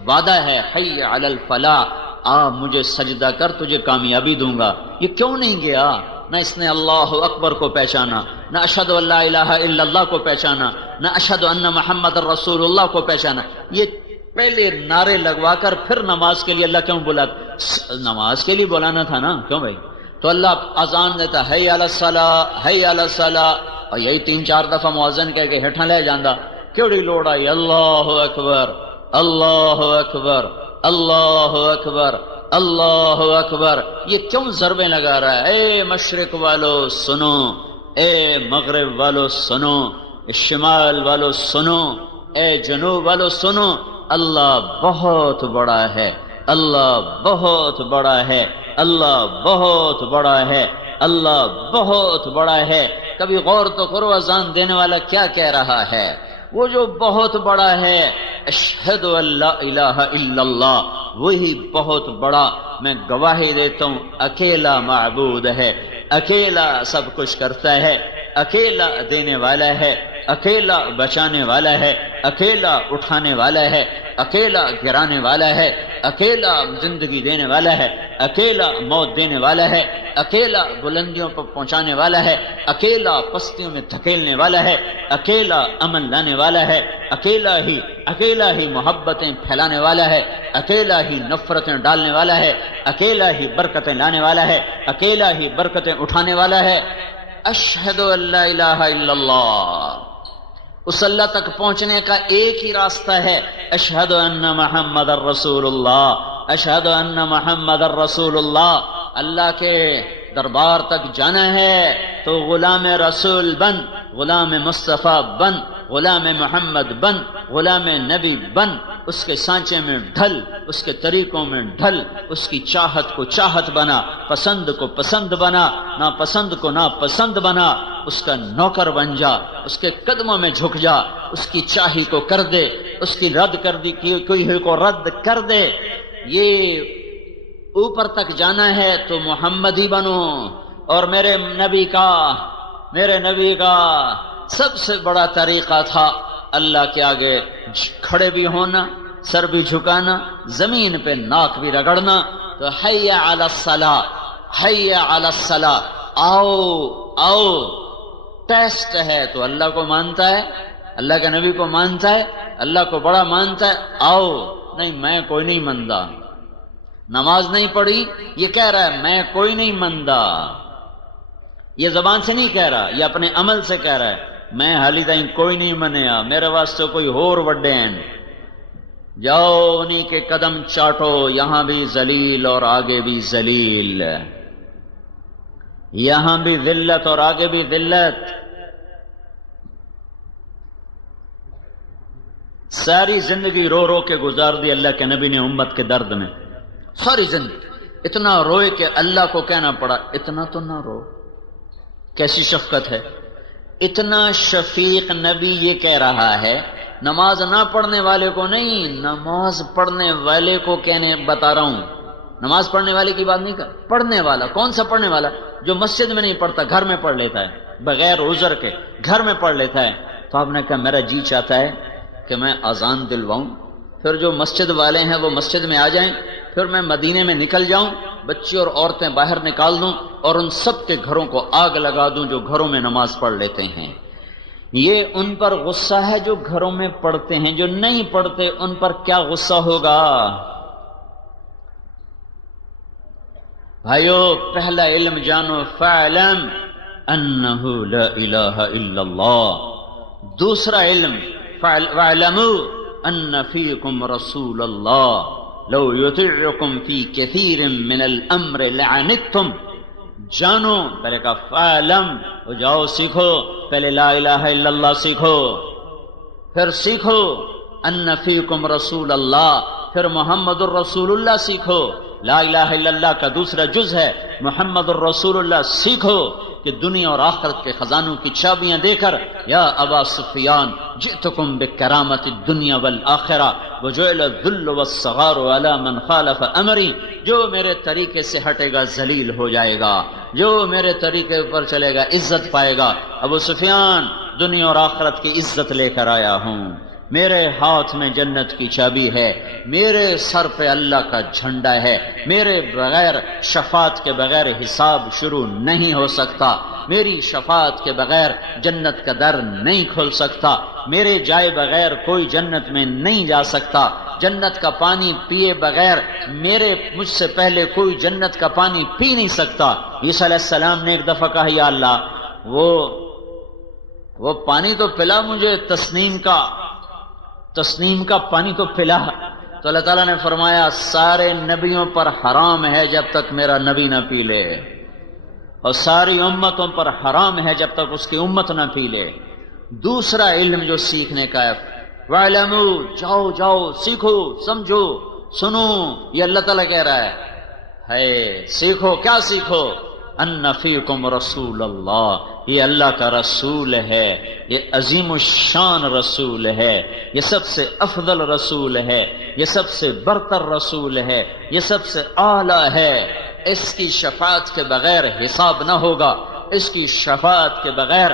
وعدہ ہے حی علی الفلاح، آ مجھے سجدہ کر تجھے کامیابی دوں گا. یہ کیوں نہیں گیا؟ نہ اس نے اللہ اکبر کو پہچانا، نہ اشہد ان لا الہ الا اللہ کو پہچانا، نہ اشہد ان محمد رسول اللہ کو پہچانا. یہ پہلے نعرے لگوا کر پھر نماز کے لیے اللہ کیوں بلاتا؟ نماز کے لیے بلانا تھا نا، کیوں بھائی؟ تو اللہ اذان دیتا حی علی الصلاۃ حی علی الصلاۃ، اور یہی 3-4 دفعہ مؤذن کہہ کے ہٹھاں لے جاندا. کیڑی لوڑ آئی اللہ اکبر اللہ اکبر اللہ اکبر اللہ اکبر؟ یہ کیوں ضربیں لگا رہا ہے؟ اے مشرق والو سنو، اے مغرب والو سنو، اے شمال والو سنو، اے جنوب والو سنو. اللہ بہت بڑا ہے، اللہ بہت بڑا ہے، اللہ بہت بڑا ہے، اللہ بہت بڑا ہے. کبھی غور تو کرو اذان دینے والا کیا کہہ رہا ہے؟ وہ جو بہت بڑا ہے، اشہد ان لا الہ الا اللہ، وہی بہت بڑا. میں گواہی دیتا ہوں اکیلا معبود ہے، اکیلا سب کچھ کرتا ہے، اکیلا دینے والا ہے، اکیلا بچانے والا ہے، اکیلا اٹھانے والا ہے، اکیلا گرانے والا ہے، اکیلا زندگی دینے والا ہے، اکیلا موت دینے والا ہے، اکیلا بلندیوں پر پہنچانے والا ہے، اکیلا پستیوں میں دھکیلنے والا ہے، اکیلا امن لانے والا ہے، اکیلا ہی اکیلا ہی محبتیں پھیلانے والا ہے، اکیلا ہی نفرتیں ڈالنے والا ہے، اکیلا ہی برکتیں لانے والا ہے، اکیلا ہی برکتیں اٹھانے والا ہے۔ اشہد ان لا الہ الا اللہ، اس اللہ تک پہنچنے کا ایک ہی راستہ ہے، اشہد ان محمد الرسول اللہ، اشہد ان محمد الرسول اللہ۔ اللہ کے دربار تک جانا ہے تو غلام رسول بن، غلام مصطفیٰ بن، غلام محمد بن، غلام نبی بن، اس کے سانچے میں ڈھل، اس کے طریقوں میں ڈھل، اس کی چاہت کو چاہت بنا، پسند کو پسند بنا، ناپسند کو ناپسند بنا، اس کا نوکر بن جا، اس کے قدموں میں جھک جا، اس کی چاہی کو کر دے، اس کی رد کر دی کوئی کو رد کر دے۔ یہ اوپر تک جانا ہے تو محمدی بنو۔ اور میرے نبی کا سب سے بڑا طریقہ تھا اللہ کے آگے کھڑے بھی ہونا، سر بھی جھکانا، زمین پہ ناک بھی رگڑنا۔ تو حی علی الصلاۃ، حی علی الصلاۃ، آؤ آؤ۔ ٹیسٹ ہے تو اللہ کو مانتا ہے، اللہ کے نبی کو مانتا ہے، اللہ کو بڑا مانتا ہے، آؤ۔ نہیں میں کوئی نہیں مانتا، نماز نہیں پڑھی، یہ کہہ رہا ہے میں کوئی نہیں مانتا، یہ زبان سے نہیں کہہ رہا، یہ اپنے عمل سے کہہ رہا ہے، میں حالی تائیں کوئی نہیں منیا، میرے واسطے کوئی اور وڈے ہیں۔ جاؤ انہی کے قدم چاٹو، یہاں بھی ذلیل اور آگے بھی ذلیل، یہاں بھی ذلت اور آگے بھی ذلت۔ ساری زندگی رو رو کے گزار دی اللہ کے نبی نے امت کے درد میں، ساری زندگی اتنا روئے کہ اللہ کو کہنا پڑا اتنا تو نہ رو۔ کیسی شفقت ہے، اتنا شفیق نبی یہ کہہ رہا ہے، نماز نہ پڑھنے والے کو نہیں، نماز پڑھنے والے کو کہنے بتا رہا ہوں، نماز پڑھنے والے کی بات نہیں کر، پڑھنے والا۔ کون سا پڑھنے والا؟ جو مسجد میں نہیں پڑھتا، گھر میں پڑھ لیتا ہے، بغیر عذر کے گھر میں پڑھ لیتا ہے۔ تو آپ نے کہا میرا جی چاہتا ہے کہ میں اذان دلواؤں، پھر جو مسجد والے ہیں وہ مسجد میں آ جائیں، پھر میں مدینے میں نکل جاؤں، بچے اور عورتیں باہر نکال دوں اور ان سب کے گھروں کو آگ لگا دوں جو گھروں میں نماز پڑھ لیتے ہیں۔ یہ ان پر غصہ ہے جو گھروں میں پڑھتے ہیں، جو نہیں پڑھتے ان پر کیا غصہ ہوگا؟ بھائیو پہلا علم جانو، فَاعْلَمْ أَنَّهُ لَا إِلَهَ إِلَّا اللَّهِ۔ دوسرا علم، وَاعْلَمُوا أَنَّ فِيكُمْ رَسُولَ اللَّهِ لَوْ يُطِيعُكُمْ فِي كَثِيرٍ مِّنَ الْأَمْرِ لَعَنِتُّمْ۔ جانو، پہلے کہا فَاعْلَمْ، جاؤ سیکھو، پہلے لا الہ الا اللہ سیکھو، پھر سیکھو ان فیکم رسول اللہ، پھر محمد الرسول اللہ سیکھو۔ لا الہ الا اللہ کا دوسرا جز ہے محمد الرسول اللہ۔ سیکھو کہ دنیا اور آخرت کے خزانوں کی چابیاں دے کر، یا ابا سفیان جئتکم بکرامت الدنیا والآخرہ وجعل الذل والصغار علی من خالف امری۔ جو میرے طریقے سے ہٹے گا ذلیل ہو جائے گا، جو میرے طریقے پر چلے گا عزت پائے گا۔ ابو سفیان دنیا اور آخرت کی عزت لے کر آیا ہوں، میرے ہاتھ میں جنت کی چابی ہے، میرے سر پہ اللہ کا جھنڈا ہے، میرے بغیر شفاعت کے بغیر حساب شروع نہیں ہو سکتا، میری شفاعت کے بغیر جنت کا در نہیں کھل سکتا، میرے جائے بغیر کوئی جنت میں نہیں جا سکتا، جنت کا پانی پیے بغیر مجھ سے پہلے کوئی جنت کا پانی پی نہیں سکتا۔ عیسیٰ علیہ السلام نے ایک دفعہ کہا یا اللہ وہ پانی تو پلا مجھے، تسنیم کا پانی تو پلا۔ تو اللہ تعالیٰ نے فرمایا سارے نبیوں پر حرام ہے جب تک میرا نبی نہ پی لے، اور ساری امتوں پر حرام ہے جب تک اس کی امت نہ پی لے۔ دوسرا علم جو سیکھنے کا ہے، وَاعْلَمُوا، جاؤ سیکھو، سمجھو، سنو، یہ اللہ تعالیٰ کہہ رہا ہے سیکھو۔ کیا سیکھو؟ ان فیکم رسول اللہ، یہ اللہ کا رسول ہے، یہ عظیم الشان رسول ہے، یہ سب سے افضل رسول ہے، یہ سب سے برتر رسول ہے، یہ سب سے اعلیٰ ہے۔ اس کی شفاعت کے بغیر حساب نہ ہوگا، اس کی شفاعت کے بغیر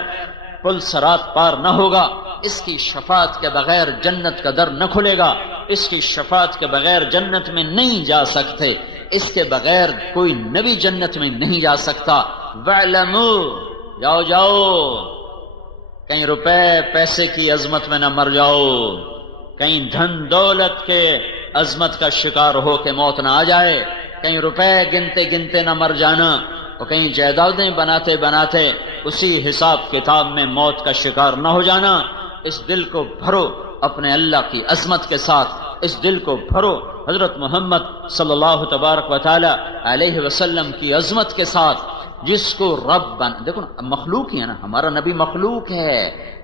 پل صراط پار نہ ہوگا، اس کی شفاعت کے بغیر جنت کا در نہ کھلے گا، اس کی شفاعت کے بغیر جنت میں نہیں جا سکتے، اس کے بغیر کوئی نبی جنت میں نہیں جا سکتا۔ وَاعْلَمُوا، جاؤ، کہیں روپے پیسے کی عظمت میں نہ مر جاؤ، کہیں دھن دولت کے عظمت کا شکار ہو کے موت نہ آ جائے، کہیں روپے گنتے گنتے نہ مر جانا، اور کہیں جائیدادیں بناتے بناتے اسی حساب کتاب میں موت کا شکار نہ ہو جانا۔ اس دل کو بھرو اپنے اللہ کی عظمت کے ساتھ، اس دل کو بھرو حضرت محمد صلی اللہ تبارک و تعالی علیہ وسلم کی عظمت کے ساتھ، جس کو رب دیکھو مخلوق ہی ہے نا، ہمارا نبی مخلوق ہے،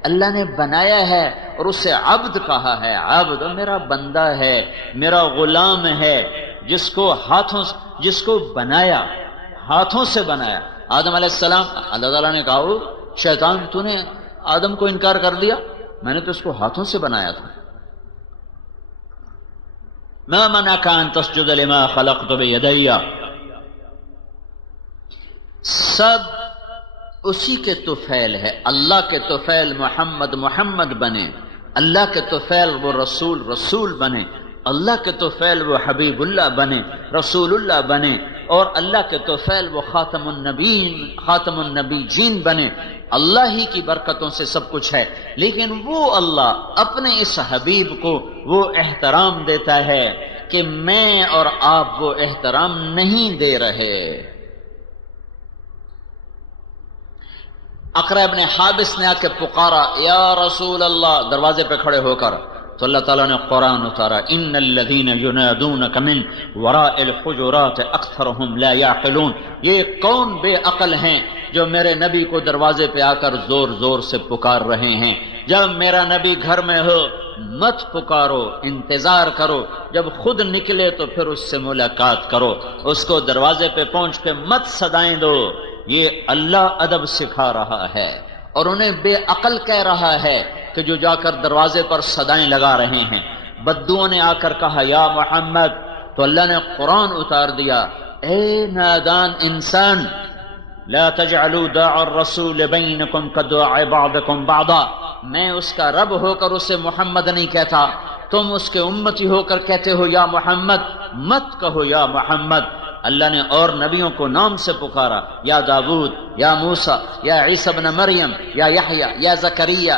اللہ نے بنایا ہے اور اسے عبد کہا ہے، عبد میرا بندہ ہے، میرا غلام ہے، جس کو بنایا، ہاتھوں سے بنایا۔ آدم علیہ السلام، اللہ تعالیٰ نے کہا شیطان تو نے آدم کو انکار کر دیا، میں نے تو اس کو ہاتھوں سے بنایا تھا۔ ما منعك ان تسجد لما خلقت بيدي، سب اسی کے طفیل ہے، اللہ کے طفیل محمد بنے، اللہ کے طفیل وہ رسول بنے، اللہ کے طفیل وہ حبیب اللہ بنے، رسول اللہ بنے، اور اللہ کے طفیل وہ خاتم النبیین بنے۔ اللہ ہی کی برکتوں سے سب کچھ ہے، لیکن وہ اللہ اپنے اس حبیب کو وہ احترام دیتا ہے کہ میں اور آپ وہ احترام نہیں دے رہے۔ اقرا ابن حابس نے آ کے پکارا یا رسول اللہ، دروازے پہ کھڑے ہو کر، تو اللہ تعالیٰ نے قرآن اتارا، ان الذین ینادونک من وراء الحجرات اکثرهم لا یعقلون، یہ کون بے عقل ہیں جو میرے نبی کو دروازے پہ آ کر زور زور سے پکار رہے ہیں۔ جب میرا نبی گھر میں ہو مت پکارو، انتظار کرو، جب خود نکلے تو پھر اس سے ملاقات کرو، اس کو دروازے پہ پہنچ کے مت صدائیں دو۔ یہ اللہ ادب سکھا رہا ہے، اور انہیں بے عقل کہہ رہا ہے کہ جو جا کر دروازے پر صدائیں لگا رہے ہیں۔ بدوؤں نے آ کر کہا یا محمد، تو اللہ نے قرآن اتار دیا، اے نادان انسان، لا تجعلوا داع الرسول بینکم کدعاء بعضکم بعضا، میں اس کا رب ہو کر اسے محمد نہیں کہتا، تم اس کے امتی ہو کر کہتے ہو یا محمد، مت کہو یا محمد۔ اللہ نے اور نبیوں کو نام سے پکارا، یا داود، یا موسیٰ، یا عیسیٰ ابن مریم، یا یحییٰ، یا زکریا،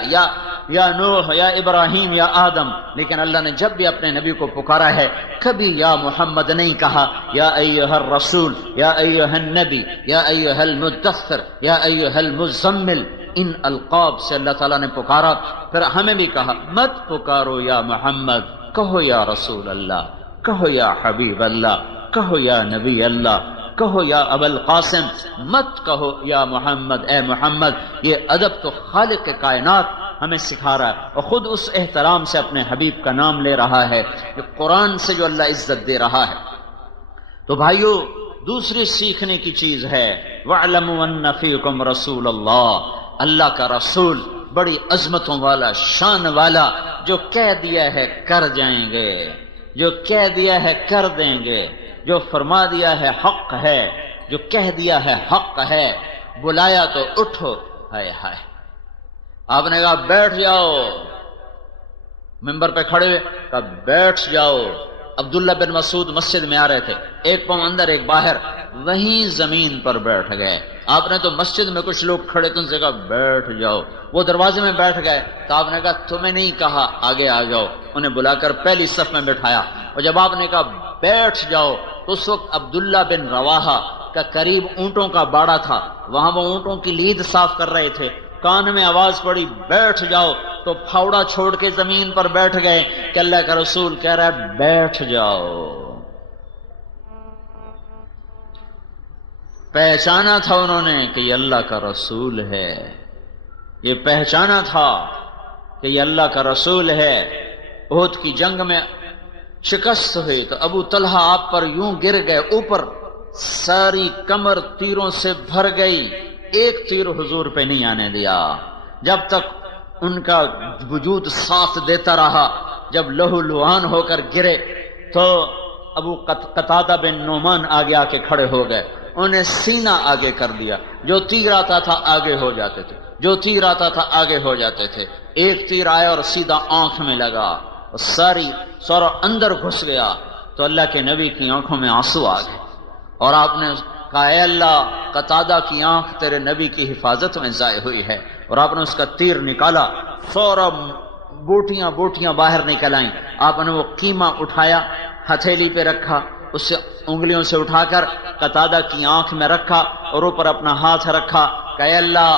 یا نوح، یا ابراہیم، یا آدم، لیکن اللہ نے جب بھی اپنے نبی کو پکارا ہے کبھی یا محمد نہیں کہا۔ یا ایھا الرسول، یا ایھا النبی، یا ایھا المدثر، یا ایھا المزمل، ان القاب سے اللہ تعالیٰ نے پکارا۔ پھر ہمیں بھی کہا مت پکارو یا محمد، کہو یا رسول اللہ، کہو یا حبیب اللہ، کہو یا نبی اللہ، کہو یا ابا القاسم، مت کہو یا محمد، اے محمد۔ یہ ادب تو خالق کائنات ہمیں سکھا رہا ہے، اور خود اس احترام سے اپنے حبیب کا نام لے رہا ہے، کہ قرآن سے جو اللہ عزت دے رہا ہے۔ تو بھائیو، دوسری سیکھنے کی چیز ہے وَاعْلَمُوا أَنَّ فِيكُمْ رَسُولَ اللَّهِ، اللہ کا رسول بڑی عظمتوں والا، شان والا، جو کہہ دیا ہے کر جائیں گے، جو کہہ دیا ہے کر دیں گے، جو فرما دیا ہے حق ہے، جو کہہ دیا ہے حق ہے، بلایا تو اٹھو، ہائے ہائے۔ آپ نے کہا بیٹھ جاؤ، ممبر پہ کھڑے ہوئے کہا بیٹھ جاؤ۔ عبداللہ بن مسعود مسجد میں آ رہے تھے، ایک پاؤں اندر ایک باہر، وہیں زمین پر بیٹھ گئے۔ آپ نے تو مسجد میں کچھ لوگ کھڑے تھے، ان سے کہا بیٹھ جاؤ، وہ دروازے میں بیٹھ گئے، تو آپ نے کہا تمہیں نہیں کہا آگے آ جاؤ، انہیں بلا کر پہلی صف میں بٹھایا، اور جب آپ نے کہا بیٹھ جاؤ تو اس وقت عبداللہ بن رواحہ کا قریب اونٹوں کا باڑا تھا، وہاں وہ اونٹوں کی لید صاف کر رہے تھے، کان میں آواز پڑی بیٹھ جاؤ، تو پھاوڑا چھوڑ کے زمین پر بیٹھ گئے کہ اللہ کا رسول کہہ رہا ہے بیٹھ جاؤ۔ پہچانا تھا انہوں نے کہ یہ اللہ کا رسول ہے، یہ پہچانا تھا کہ یہ اللہ کا رسول ہے۔ احد کی جنگ میں شکست ہوئی تو ابو طلحہ آپ پر یوں گر گئے، اوپر ساری کمر تیروں سے بھر گئی، ایک تیر حضور پہ نہیں آنے دیا، جب تک ان کا وجود ساتھ دیتا رہا۔ جب لہو لوہان ہو کر گرے تو ابو قتادہ بن نعمان آگے آ کے کھڑے ہو گئے، انہیں سینہ آگے کر دیا، جو تیر آتا تھا آگے ہو جاتے تھے، جو تیر آتا تھا آگے ہو جاتے تھے۔ ایک تیر آیا اور سیدھا آنکھ میں لگا، سارا اندر گھس گیا، تو اللہ کے نبی کی آنکھوں میں آنسو آ گئے، اور آپ نے کہا اے اللہ، قتادہ کی آنکھ تیرے نبی کی حفاظت میں ضائع ہوئی ہے، اور آپ نے اس کا تیر نکالا، سورا بوٹیاں بوٹیاں باہر نکل آئیں. آپ نے وہ قیمہ اٹھایا, ہتھیلی پہ رکھا, اس سے انگلیوں سے اٹھا کر قتادہ کی آنکھ میں رکھا اور اوپر اپنا ہاتھ رکھا کہ اے اللہ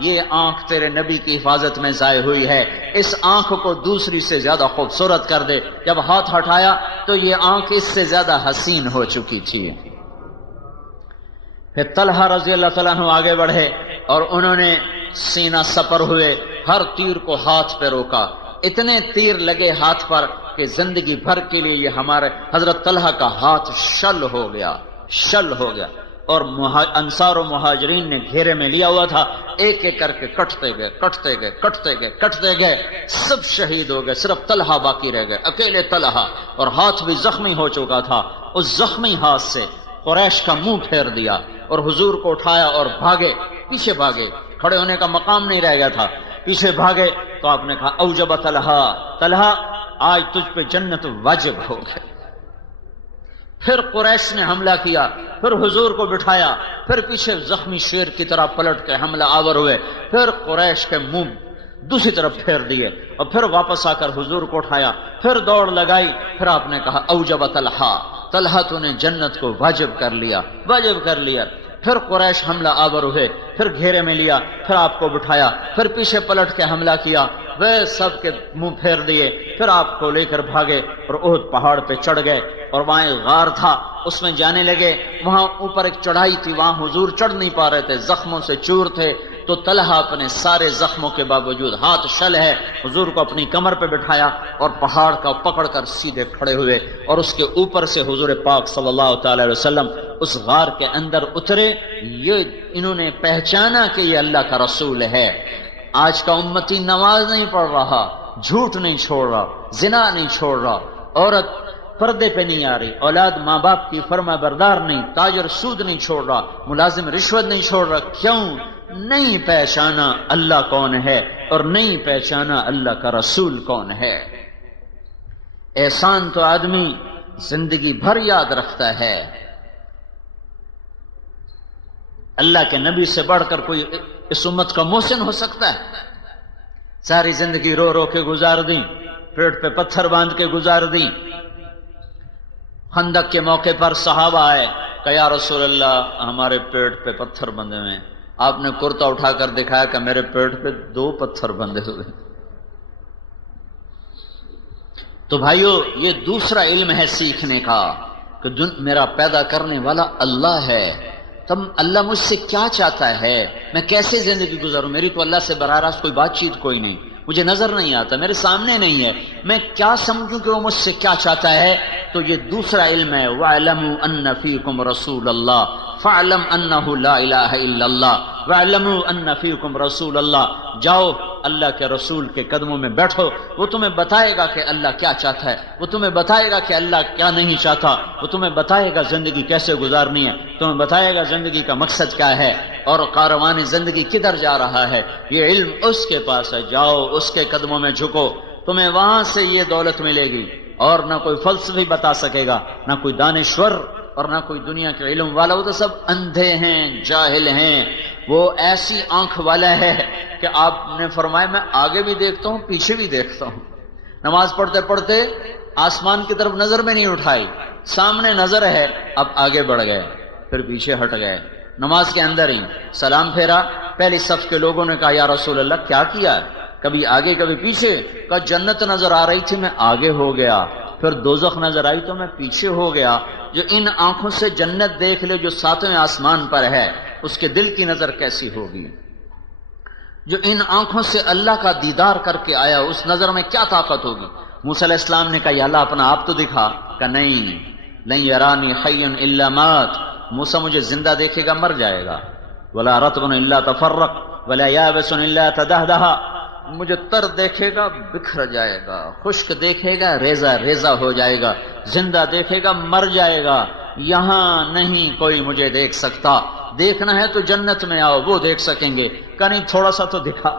یہ آنکھ تیرے نبی کی حفاظت میں ضائع ہوئی ہے, اس آنکھ کو دوسری سے زیادہ خوبصورت کر دے. جب ہاتھ ہٹایا تو یہ آنکھ اس سے زیادہ حسین ہو چکی تھی. پھر طلحہ رضی اللہ تعالیٰ عنہ آگے بڑھے اور انہوں نے سینہ سپر ہوئے, ہر تیر کو ہاتھ پہ روکا. اتنے تیر لگے ہاتھ پر کہ زندگی بھر کے لیے یہ ہمارے حضرت طلحہ کا ہاتھ شل ہو گیا. اور انصار و مہاجرین نے گھیرے میں لیا ہوا تھا, ایک ایک کر کے کٹتے گئے, سب شہید ہو گئے, صرف طلحہ باقی رہ گئے, اکیلے طلحہ, اور ہاتھ بھی زخمی ہو چکا تھا. اس زخمی ہاتھ سے قریش کا منہ پھیر دیا اور حضور کو اٹھایا اور بھاگے, پیچھے بھاگے, کھڑے ہونے کا مقام نہیں رہ گیا تھا, پیچھے بھاگے. تو آپ نے کہا اوجب طلحہ آج تجھ پہ جنت واجب ہو گئے. پھر قریش نے حملہ کیا, پھر حضور کو بٹھایا, پھر پیچھے زخمی شیر کی طرح پلٹ کے حملہ آور ہوئے, پھر قریش کے منہ دوسری طرف پھیر دیے اور پھر واپس آ کر حضور کو اٹھایا, پھر دوڑ لگائی. پھر آپ نے کہا اوجب طلحہ تو نے جنت کو واجب کر لیا. پھر قریش حملہ آور ہوئے, پھر گھیرے میں لیا, پھر آپ کو بٹھایا, پھر پیچھے پلٹ کے حملہ کیا, وہ سب کے منہ پھیر دیے. پھر آپ کو لے کر بھاگے اور احد پہاڑ پہ چڑھ گئے, اور وہاں ایک غار تھا, اس میں جانے لگے. وہاں اوپر ایک چڑھائی تھی, وہاں حضور چڑھ نہیں پا رہے تھے, زخموں سے چور تھے. تو طلحہ اپنے سارے زخموں کے باوجود, ہاتھ شل ہے, حضور کو اپنی کمر پہ بٹھایا اور پہاڑ کا پکڑ کر سیدھے کھڑے ہوئے, اور اس کے اوپر سے حضور پاک صلی اللہ تعالی علیہ وسلم اس غار کے اندر اترے. یہ انہوں نے پہچانا کہ یہ اللہ کا رسول ہے. آج کا امتی نماز نہیں پڑھ رہا, جھوٹ نہیں چھوڑ رہا, زنا نہیں چھوڑ رہا, عورت پردے پہ نہیں آ رہی, اولاد ماں باپ کی فرما بردار نہیں, تاجر سود نہیں چھوڑ رہا, ملازم رشوت نہیں چھوڑ رہا. کیوں؟ نہیں پہچانا اللہ کون ہے اور نہیں پہچانا اللہ کا رسول کون ہے. احسان تو آدمی زندگی بھر یاد رکھتا ہے. اللہ کے نبی سے بڑھ کر کوئی اس امت کا محسن ہو سکتا ہے؟ ساری زندگی رو رو کے گزار دی, پیٹ پہ پتھر باندھ کے گزار دی. خندق کے موقع پر صحابہ آئے کہ یا رسول اللہ ہمارے پیٹ پہ پتھر بندھے ہوئے. آپ نے کرتا اٹھا کر دکھایا کہ میرے پیٹ پہ 2 پتھر بندھے ہوئے. تو بھائیو, یہ دوسرا علم ہے سیکھنے کا کہ میرا پیدا کرنے والا اللہ ہے. تم اللہ مجھ سے کیا چاہتا ہے, میں کیسے زندگی گزاروں؟ میری تو اللہ سے براہ راست کوئی بات چیت کوئی نہیں, مجھے نظر نہیں آتا, میرے سامنے نہیں ہے, میں کیا سمجھوں کہ وہ مجھ سے کیا چاہتا ہے؟ تو یہ دوسرا علم ہے. وَاعْلَمُوا أَنَّ فِيكُمْ رَسُولَ اللَّهِ فَاعْلَمْ أَنَّهُ لَا إِلَٰهَ إِلَّا اللَّهِ وَاعْلَمُوا أَنَّ فِيكُمْ رَسُولَ اللَّهِ. جاؤ اللہ کے رسول کے قدموں میں بیٹھو, وہ تمہیں بتائے گا کہ اللہ کیا چاہتا ہے, وہ تمہیں بتائے گا کہ اللہ کیا نہیں چاہتا, وہ تمہیں بتائے گا زندگی کیسے گزارنی ہے, تمہیں بتائے گا زندگی کا مقصد کیا ہے اور کاروان زندگی کدھر جا رہا ہے. یہ علم اس کے پاس ہے, جاؤ اس کے قدموں میں جھکو, تمہیں وہاں سے یہ دولت ملے گی. اور نہ کوئی فلسفی بتا سکے گا, نہ کوئی دانشور اور نہ کوئی دنیا کے علم والا. وہ تو سب اندھے ہیں, جاہل ہیں. وہ ایسی آنکھ والا ہے کہ آپ نے فرمایا میں آگے بھی دیکھتا ہوں پیچھے بھی دیکھتا ہوں. نماز پڑھتے پڑھتے آسمان کی طرف نظر میں نہیں اٹھائی, سامنے نظر ہے, اب آگے بڑھ گئے, پھر پیچھے ہٹ گئے. نماز کے اندر ہی سلام پھیرا, پہلی صف کے لوگوں نے کہا یا رسول اللہ کیا کیا, کبھی آگے کبھی پیچھے. کہا جنت نظر آ رہی تھی میں آگے ہو گیا, پھر دوزخ نظر آئی تو میں پیچھے ہو گیا. جو ان آنکھوں سے جنت دیکھ لے جو 7ویں آسمان پر ہے, اس کے دل کی نظر کیسی ہوگی؟ جو ان آنکھوں سے اللہ کا دیدار کر کے آیا, اس نظر میں کیا طاقت ہوگی؟ موسیٰ علیہ السلام نے کہا یا اللہ اپنا آپ تو دکھا. کہ نہیں, لن یرانی حی الا مات, موسیٰ مجھے زندہ دیکھے گا مر جائے گا. ولا رطب الا تفرق ولا یابس الا تدہدہ, مجھے تر دیکھے گا بکھر جائے گا, خشک دیکھے گا ریزہ ریزہ ہو جائے گا, زندہ دیکھے گا مر جائے گا. یہاں نہیں کوئی مجھے دیکھ سکتا, دیکھنا ہے تو جنت میں آؤ, وہ دیکھ سکیں گے. کہ نہیں تھوڑا سا تو دکھا,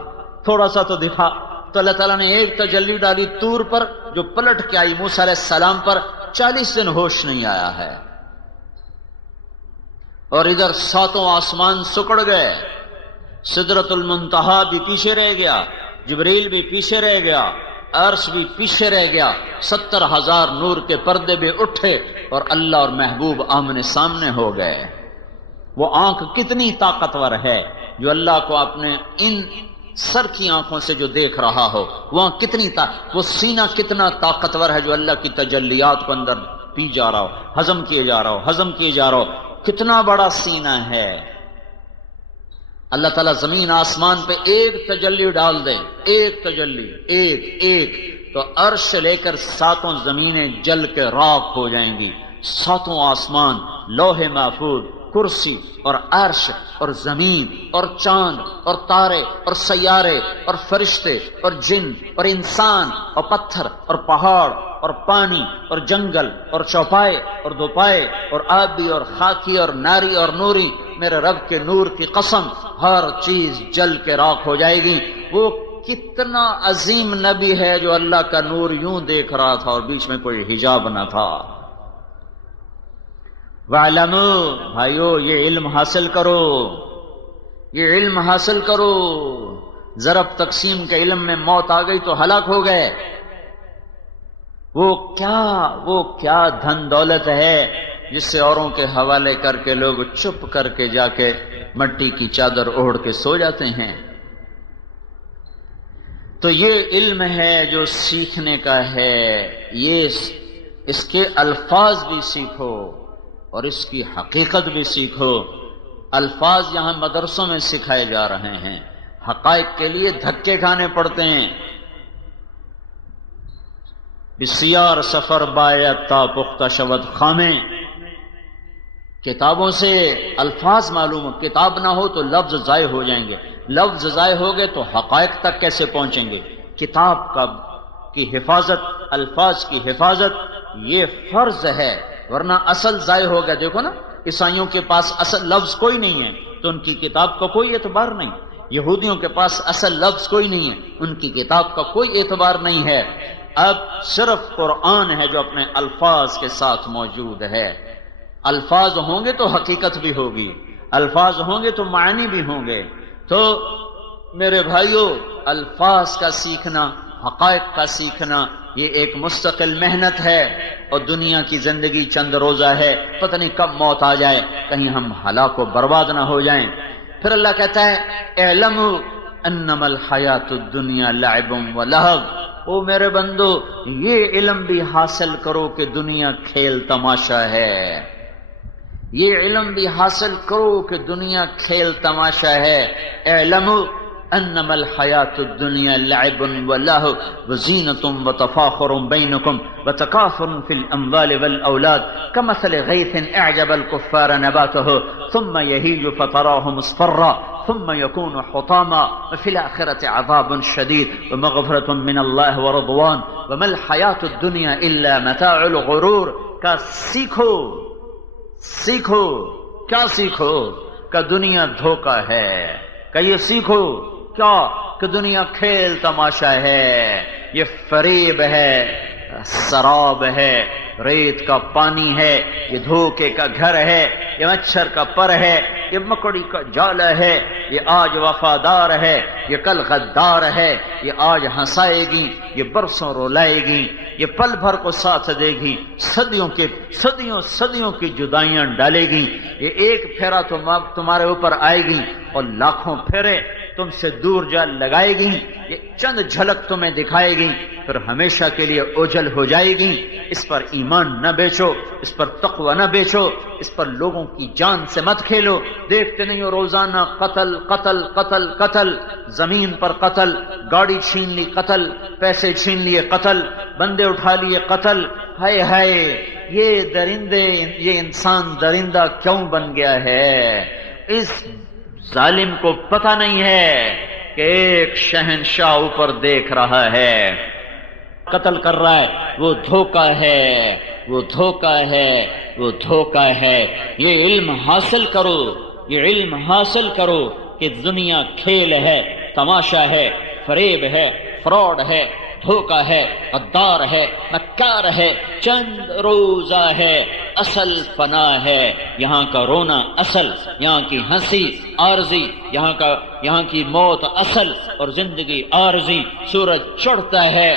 تھوڑا سا تو دکھا. تو اللہ تعالیٰ نے ایک تجلی ڈالی طور پر جو پلٹ کے آئی موسیٰ علیہ السلام پر, 40 دن ہوش نہیں آیا ہے. اور ادھر 7 آسمان سکڑ گئے, سدرۃ المنتہا بھی پیچھے رہ گیا, جبریل بھی پیچھے رہ گیا, عرش بھی پیچھے رہ گیا، 70,000 نور کے پردے بھی اٹھے اور اللہ اور محبوب آمنے سامنے ہو گئے۔ وہ آنکھ کتنی طاقتور ہے جو اللہ کو اپنے ان سر کی آنکھوں سے جو دیکھ رہا ہو، وہاں کتنی وہ سینہ کتنا طاقتور ہے جو اللہ کی تجلیات کو اندر پی جا رہا ہو، ہضم کیے جا رہا ہو، ہضم کیے جا رہا ہو، کتنا بڑا سینہ ہے۔ اللہ تعالیٰ زمین آسمان پہ ایک تجلی ڈال دے، ایک تجلی، ایک تو عرش سے لے کر 7 زمینیں جل کے راکھ ہو جائیں گی، 7 آسمان، لوح محفوظ، کرسی اور عرش اور زمین اور چاند اور تارے اور سیارے اور فرشتے اور جن اور انسان اور پتھر اور پہاڑ اور پانی اور جنگل اور چوپائے اور دوپائے اور آبی اور خاکی اور ناری اور نوری، میرے رب کے نور کی قسم، ہر چیز جل کے راکھ ہو جائے گی۔ وہ کتنا عظیم نبی ہے جو اللہ کا نور یوں دیکھ رہا تھا اور بیچ میں کوئی حجاب نہ تھا۔ وَاعْلَمُوا، بھائیو یہ علم حاصل کرو، یہ علم حاصل کرو۔ ضرب تقسیم کے علم میں موت آ گئی تو ہلاک ہو گئے۔ وہ کیا دھن دولت ہے جس سے اوروں کے حوالے کر کے لوگ چپ کر کے جا کے مٹی کی چادر اوڑھ کے سو جاتے ہیں۔ تو یہ علم ہے جو سیکھنے کا ہے، یہ اس کے الفاظ بھی سیکھو اور اس کی حقیقت بھی سیکھو۔ الفاظ یہاں مدرسوں میں سکھائے جا رہے ہیں، حقائق کے لیے دھکے کھانے پڑتے ہیں۔ بسیار سفر باید تا پختہ شود خامیں، کتابوں سے الفاظ معلوم ہو، کتاب نہ ہو تو لفظ ضائع ہو جائیں گے، لفظ ضائع ہو گئے تو حقائق تک کیسے پہنچیں گے؟ کتاب کی حفاظت، الفاظ کی حفاظت یہ فرض ہے، ورنہ اصل ضائع ہو گیا۔ دیکھو نا، عیسائیوں کے پاس اصل لفظ کوئی نہیں ہے تو ان کی کتاب کا کوئی اعتبار نہیں، یہودیوں کے پاس اصل لفظ کوئی نہیں ہے، ان کی کتاب کا کوئی اعتبار نہیں ہے۔ اب صرف قرآن ہے جو اپنے الفاظ کے ساتھ موجود ہے۔ الفاظ ہوں گے تو حقیقت بھی ہوگی، الفاظ ہوں گے تو معنی بھی ہوں گے۔ تو میرے بھائیو، الفاظ کا سیکھنا، حقائق کا سیکھنا، یہ ایک مستقل محنت ہے، اور دنیا کی زندگی چند روزہ ہے، پتہ نہیں کب موت آ جائے، کہیں ہم ہلاک و برباد نہ ہو جائیں۔ پھر اللہ کہتا ہے اعلموا انما الحیات الدنیا لعب و لہو، او میرے بندو یہ علم بھی حاصل کرو کہ دنیا کھیل تماشا ہے، یہ علم بھی حاصل کرو کہ دنیا کھیل تماشا ہے۔ اعلموا انما الحیات الدنیا لعب و لہو وزینۃ و تفاخر بینکم وتکاثر فی الاموال والاولاد کمثل غیث اعجب الکفار نباتہ ثم یہیج فتراہ مصفرا ثم یکون حطاما وفی الآخرۃ عذاب شدید ومغفرۃ من اللہ ورضوان وما الحیات الدنیا الا متاع الغرور۔ کا سیکھو، کیا سیکھو؟ کہ دنیا دھوکہ ہے، کہ یہ سیکھو کیا کہ دنیا کھیل تماشا ہے، یہ فریب ہے، سراب ہے، ریت کا پانی ہے، یہ دھوکے کا گھر ہے، یہ مچھر کا پر ہے، یہ مکڑی کا جال ہے، یہ آج وفادار ہے، یہ کل غدار ہے، یہ آج ہنسائے گی، یہ برسوں رولائے گی، یہ پل بھر کو ساتھ دے گی، صدیوں کی جدائیاں ڈالے گی، یہ ایک پھیرا تمہارے اوپر آئے گی اور لاکھوں پھیرے تم سے دور جا لگائے گی، یہ چند جھلک تمہیں دکھائے گی، پھر ہمیشہ کے لیے اوجھل ہو جائے گی۔ اس پر ایمان نہ بیچو، اس پر تقوی نہ بیچو، اس پر لوگوں کی جان سے مت کھیلو۔ دیکھتے نہیں ہو روزانہ قتل قتل قتل قتل، زمین پر قتل، گاڑی چھین لی قتل، پیسے چھین لیے قتل، بندے اٹھا لیے قتل۔ ہائے ہائے، یہ درندے، یہ انسان درندہ کیوں بن گیا ہے؟ اس ظالم کو پتہ نہیں ہے کہ ایک شہنشاہ اوپر دیکھ رہا ہے، قتل کر رہا ہے، وہ دھوکہ ہے، وہ دھوکہ ہے، وہ دھوکہ ہے۔ یہ علم حاصل کرو، یہ علم حاصل کرو کہ دنیا کھیل ہے، تماشا ہے، فریب ہے، فراڈ ہے، دھوکہ ہے، غدار ہے، مکار ہے، چند روزہ ہے، اصل فنا ہے۔ یہاں کا رونا اصل، یہاں کی ہنسی عارضی، یہاں کی موت اصل اور زندگی عارضی۔ سورج چڑھتا ہے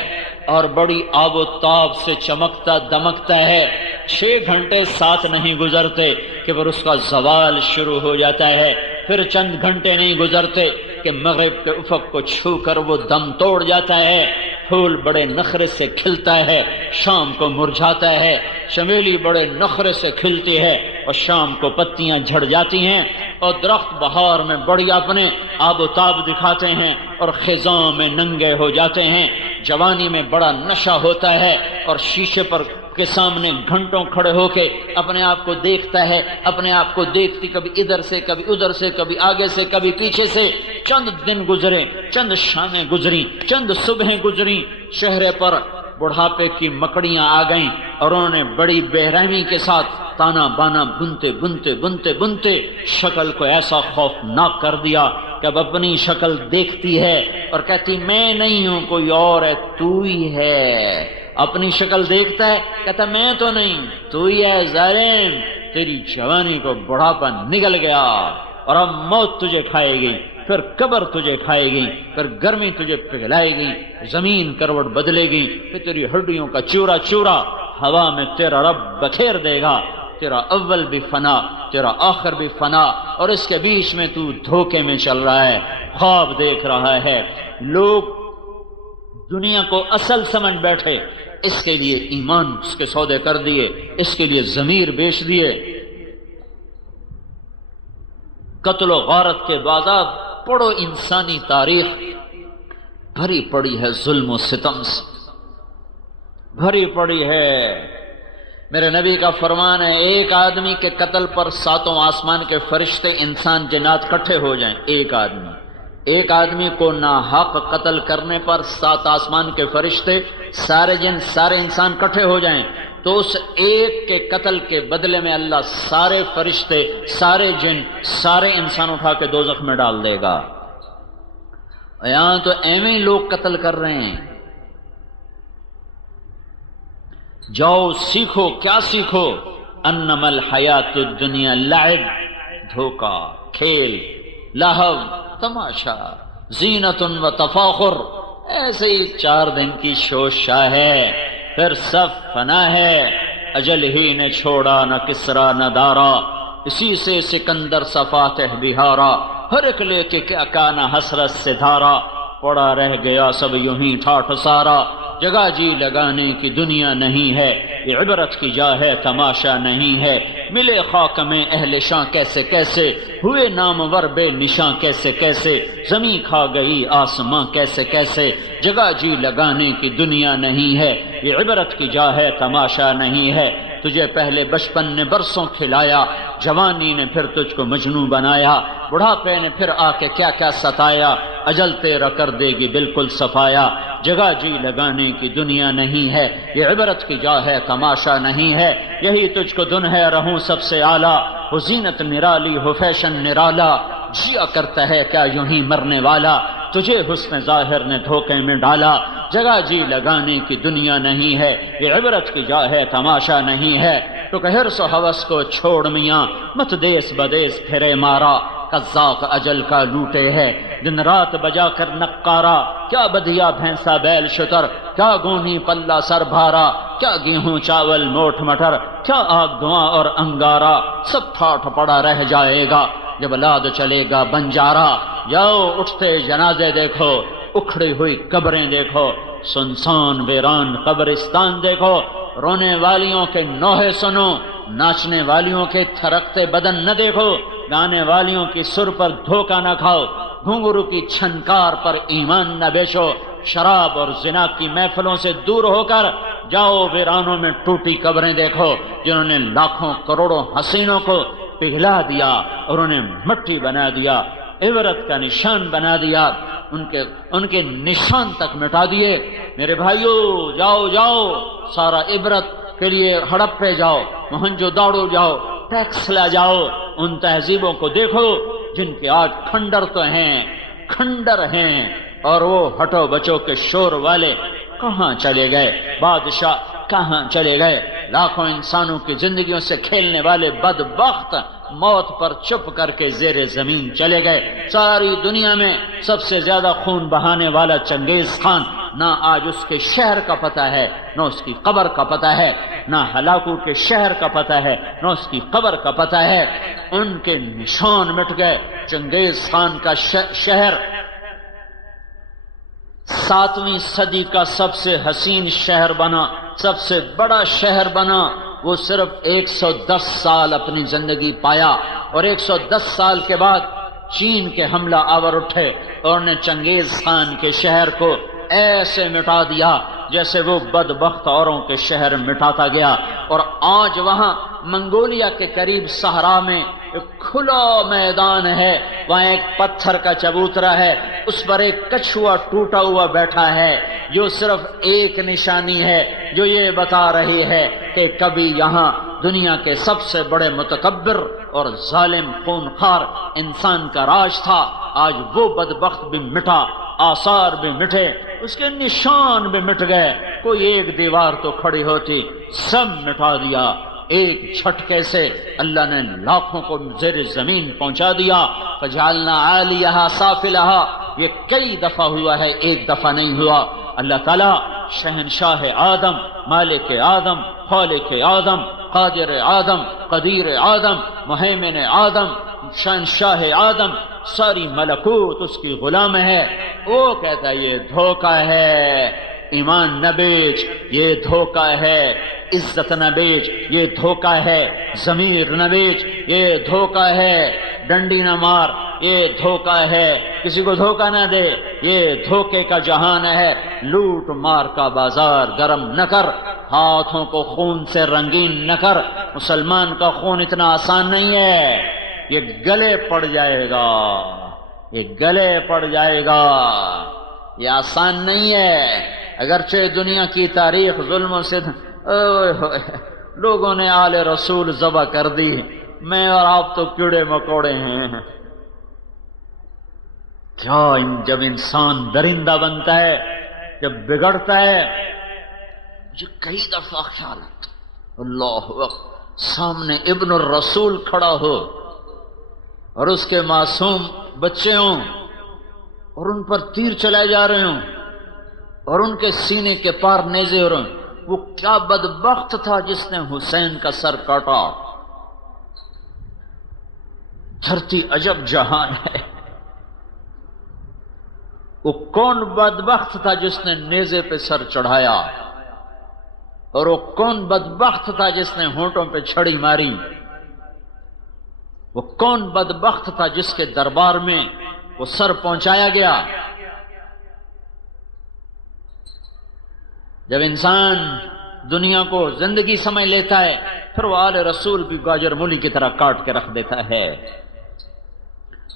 اور بڑی آب و تاب سے چمکتا دمکتا ہے. 6 گھنٹے ساتھ نہیں گزرتے کہ پھر اس کا زوال شروع ہو جاتا ہے. پھر چند گھنٹے نہیں گزرتے کہ مغرب کے افق کو چھو کر وہ دم توڑ جاتا ہے. پھول بڑے نخرے سے کھلتا ہے، شام کو مرجھاتا ہے. چمیلی بڑے نخرے سے کھلتی ہے اور شام کو پتیاں جھڑ جاتی ہیں. اور درخت بہار میں بڑی اپنے آب و تاب دکھاتے ہیں اور خزاں میں ننگے ہو جاتے ہیں. جوانی میں بڑا نشہ ہوتا ہے اور شیشے پر کے سامنے گھنٹوں کھڑے ہو کے اپنے آپ کو دیکھتا ہے. اپنے آپ کو دیکھتی کبھی ادھر سے کبھی ادھر سے، کبھی آگے سے کبھی پیچھے سے. چند دن گزرے، چند شامیں گزری، چند صبحیں گزری، چہرے پر بڑھاپے کی مکڑیاں آ گئیں اور انہوں نے بڑی بے رحمی کے ساتھ تانا بانا بنتے بنتے بنتے بنتے شکل کو ایسا خوفناک کر دیا کہ اب اپنی شکل دیکھتی ہے اور کہتی میں نہیں ہوں، کوئی اور ہے، تو ہی ہے. اپنی شکل دیکھتا ہے، کہتا میں تو نہیں، تو ہی ہے ظالم. تیری جوانی کو بڑھاپا نگل گیا اور اب موت تجھے کھائے گی، پھر قبر تجھے کھائے گی، پھر گرمی تجھے پگھلائے گی، زمین کروٹ بدلے گی، پھر تیری ہڈیوں کا چورا چورا ہوا میں تیرا رب بکھیر دے گا. تیرا اول بھی فنا، تیرا آخر بھی فنا، اور اس کے بیچ میں تو دھوکے میں چل رہا ہے، خواب دیکھ رہا ہے. لوگ دنیا کو اصل سمجھ بیٹھے، اس کے لیے ایمان اس کے سودے کر دیے، اس کے لیے ضمیر بیچ دیے. قتل و غارت کے بازار پڑھو، انسانی تاریخ بھری پڑی ہے ظلم و ستم سے، بھری پڑی ہے. میرے نبی کا فرمان ہے ایک آدمی کے قتل پر 7 آسمان کے فرشتے انسان جنات کٹھے ہو جائیں. ایک آدمی کو ناحق قتل کرنے پر 7 آسمان کے فرشتے، سارے جن سارے انسان کٹھے ہو جائیں تو اس ایک کے قتل کے بدلے میں اللہ سارے فرشتے، سارے جن، سارے انسان اٹھا کے دوزخ میں ڈال دے گا. یہاں تو ایویں لوگ قتل کر رہے ہیں. جاؤ سیکھو، کیا سیکھو؟ انما الحیات الدنیا لعب، دھوکا، کھیل، لہو، تماشا، زینت و تفاخر. ایسے ہی 4 دن کی شوشا ہے، پھر سب فنا ہے. اجل ہی نے چھوڑا نہ کسرا نہ دارا، اسی سے سکندر صفاتح بہارا. ہر ایک لے کے کیا کانا حسرت سے دھارا، پڑا رہ گیا سب یوں ہی ٹھاٹھ سارا. جگہ جی لگانے کی دنیا نہیں ہے، یہ عبرت کی جا ہے تماشا نہیں ہے. ملے خاک میں اہل شاں کیسے کیسے، ہوئے نامور بے نشاں کیسے کیسے. زمین کھا گئی آسماں کیسے کیسے، جگہ جی لگانے کی دنیا نہیں ہے، یہ عبرت کی جا ہے تماشا نہیں ہے. تجھے پہلے بچپن نے برسوں کھلایا، جوانی نے پھر تجھ کو مجنوں بنایا، بڑھاپے نے پھر آ کے کیا کیا ستایا. اجل تیرا کر دے گی بالکل صفایا، جگہ جی لگانے کی دنیا نہیں ہے، یہ عبرت کی جا ہے تماشا نہیں ہے. یہی تجھ کو دن ہے رہوں سب سے اعلیٰ، ہو زینت نرالی ہو فیشن نرالا. جیا کرتا ہے کیا یوں ہی مرنے والا، تجھے حسن ظاہر نے دھوکے میں ڈالا. جگہ جی لگانے کی دنیا نہیں ہے، یہ عبرت کی جا ہے تماشا نہیں ہے. تو کہ حرص و ہوس کو چھوڑ میاں، مت دیس بدیس پھرے مارا. قزاق اجل کا لوٹے ہے، دن رات بجا کر نقارا. کیا بدیا بھینسا بیل شتر، کیا گونی پلہ سر بھارا. کیا گیہوں چاول موٹ مٹر، کیا آگ دھواں اور انگارا. سب ٹھاٹھ پڑا رہ جائے گا جب لاد چلے گا بنجارا. جاؤ اٹھتے جنازے دیکھو، اکھڑی ہوئی قبریں دیکھو، سنسان ویران قبرستان دیکھو. رونے والیوں کے نوحے سنو، ناچنے والیوں کے تھرکتے بدن نہ دیکھو. گانے والیوں کی سر پر دھوکہ نہ کھاؤ، گھنگرو کی چھنکار پر ایمان نہ بیچو. شراب اور زنا کی محفلوں سے دور ہو کر جاؤ ویرانوں میں ٹوٹی قبریں دیکھو، جنہوں نے لاکھوں کروڑوں حسینوں کو پگھلا دیا اور انہیں مٹی بنا دیا، عبرت کا نشان بنا دیا، ان کے نشان تک مٹا دیے. میرے بھائیو جاؤ جاؤ، سارا عبرت کے لیے ہڑپے جاؤ، موہنجو داڑو جاؤ، ٹیکس لا جاؤ. ان تہذیبوں کو دیکھو جن کے آج کھنڈر تو ہیں، کھنڈر ہیں، اور وہ ہٹو بچو کے شور والے کہاں چلے گئے، بادشاہ کہاں چلے گئے. لاکھوں انسانوں کی زندگیوں سے کھیلنے والے بدبخت موت پر چپ کر کے زیر زمین چلے گئے. ساری دنیا میں سب سے زیادہ خون بہانے والا چنگیز خان نہ آج اس کے شہر کا پتہ ہے نہ اس کی قبر کا پتہ ہے، نہ ہلاکو کے شہر کا پتہ ہے نہ اس کی قبر کا پتہ ہے۔ ان کے نشان مٹ گئے۔ چنگیز خان کا شہر 7ویں صدی کا سب سے حسین شہر بنا، سب سے بڑا شہر بنا۔ وہ صرف 110 سال اپنی زندگی پایا، اور 110 سال کے بعد چین کے حملہ آور اٹھے اور نے چنگیز خان کے شہر کو ایسے مٹا دیا جیسے وہ بدبخت اوروں کے شہر مٹاتا گیا۔ اور آج وہاں منگولیا کے قریب صحرا میں ایک کھلا میدان ہے، وہاں ایک پتھر کا چبوترا ہے، اس پر ایک کچھوا ٹوٹا ہوا بیٹھا ہے، جو صرف ایک نشانی ہے جو یہ بتا رہی ہے کہ کبھی یہاں دنیا کے سب سے بڑے متکبر اور ظالم خونخوار انسان کا راج تھا۔ آج وہ بدبخت بھی مٹا، آثار بھی مٹے، اس کے نشان بھی مٹ گئے۔ کوئی ایک دیوار تو کھڑی ہوتی، سب مٹا دیا۔ ایک جھٹکے سے اللہ نے لاکھوں کو زیر زمین پہنچا دیا۔ فجعلنا عالیہا سافلہا، یہ کئی دفعہ ہوا ہے، ایک دفعہ نہیں ہوا۔ اللہ تعالیٰ شہنشاہ آدم، مالک آدم، خالق آدم، قادر آدم، قدیر آدم، مہیمن آدم، شہنشاہ آدم، ساری ملکوت اس کی غلام ہے۔ وہ کہتا ہے یہ دھوکہ ہے، ایمان نہ بیچ، یہ دھوکہ ہے، عزت نہ بیچ، یہ دھوکہ ہے، ضمیر نہ بیچ، یہ دھوکہ ہے، ڈنڈی نہ مار، یہ دھوکہ ہے، کسی کو دھوکہ نہ دے، یہ دھوکے کا جہان ہے۔ لوٹ مار کا بازار گرم نہ کر، ہاتھوں کو خون سے رنگین نہ کر۔ مسلمان کا خون اتنا آسان نہیں ہے، یہ گلے پڑ جائے گا، یہ گلے پڑ جائے گا، یہ آسان نہیں ہے۔ اگرچہ دنیا کی تاریخ ظلم و ستم، لوگوں نے آل رسول ذبح کر دی، میں اور آپ تو کیڑے مکوڑے ہیں۔ کیا جب انسان درندہ بنتا ہے، جب بگڑتا ہے، یہ کئی دفعہ خیال آتا ہے، اللہ اکبر، سامنے ابن الرسول کھڑا ہو اور اس کے معصوم بچے ہوں اور ان پر تیر چلائے جا رہے ہوں اور ان کے سینے کے پار نیزے ہو رہے ہوں۔ وہ کیا بدبخت تھا جس نے حسین کا سر کاٹا۔ دھرتی عجب جہان ہے۔ وہ کون بدبخت تھا جس نے نیزے پہ سر چڑھایا، اور وہ کون بدبخت تھا جس نے ہونٹوں پہ چھڑی ماری۔ وہ کون بدبخت تھا جس کے دربار میں وہ سر پہنچایا گیا۔ جب انسان دنیا کو زندگی سمجھ لیتا ہے، پھر وہ آل رسول بھی گاجر مولی کی طرح کاٹ کے رکھ دیتا ہے۔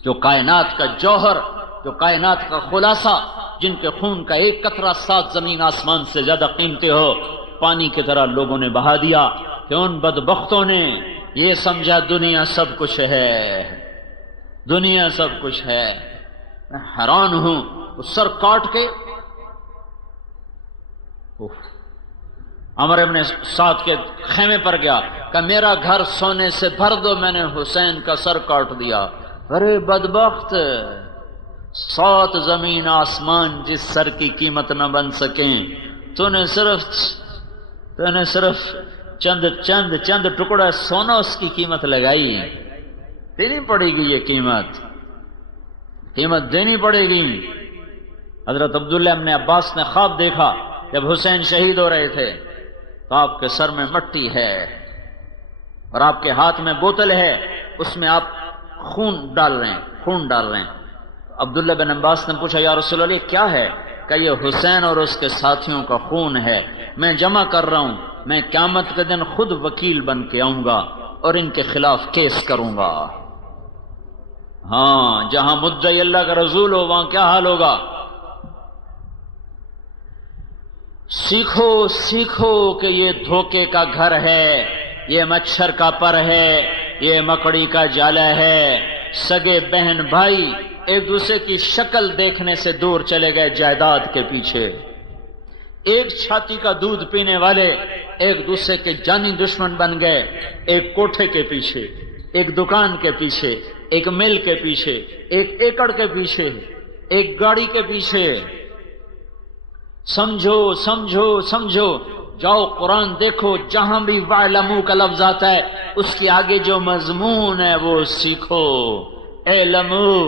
جو کائنات کا جوہر، جو کائنات کا خلاصہ، جن کے خون کا ایک قطرہ 7 زمین آسمان سے زیادہ قیمتی ہو، پانی کی طرح لوگوں نے بہا دیا کہ ان بدبختوں نے یہ سمجھا دنیا سب کچھ ہے، دنیا سب کچھ ہے۔ میں حیران ہوں، وہ سر کاٹ کے عمر ابن سعد کے خیمے پر گیا کہ میرا گھر سونے سے بھر دو، میں نے حسین کا سر کاٹ دیا۔ ارے بدبخت، 7 زمین آسمان جس سر کی قیمت نہ بن سکیں، تو نے صرف چند ٹکڑا سونا اس کی قیمت لگائی۔ دینی پڑے گی، یہ قیمت دینی پڑے گی۔ حضرت عبداللہ ابن عباس نے خواب دیکھا جب حسین شہید ہو رہے تھے، تو آپ کے سر میں مٹی ہے اور آپ کے ہاتھ میں بوتل ہے، اس میں آپ خون ڈال رہے ہیں۔ عبداللہ بن عباس نے پوچھا یا رسول اللہ کیا ہے؟ کہ یہ حسین اور اس کے ساتھیوں کا خون ہے، میں جمع کر رہا ہوں، میں قیامت کے دن خود وکیل بن کے آؤں گا اور ان کے خلاف کیس کروں گا۔ ہاں، جہاں مدعی اللہ کا رسول ہو وہاں کیا حال ہوگا۔ سیکھو کہ یہ دھوکے کا گھر ہے، یہ مچھر کا پر ہے، یہ مکڑی کا جالا ہے۔ سگے بہن بھائی ایک دوسرے کی شکل دیکھنے سے دور چلے گئے جائیداد کے پیچھے۔ ایک چھاتی کا دودھ پینے والے ایک دوسرے کے جانی دشمن بن گئے، ایک کوٹھے کے پیچھے، ایک دکان کے پیچھے، ایک مل کے پیچھے، ایک ایکڑ کے پیچھے، ایک گاڑی کے پیچھے۔ سمجھو سمجھو سمجھو، جاؤ قرآن دیکھو، جہاں بھی وَاعْلَمُوا کا لفظ آتا ہے اس کے آگے جو مضمون ہے وہ سیکھو۔ اعلموا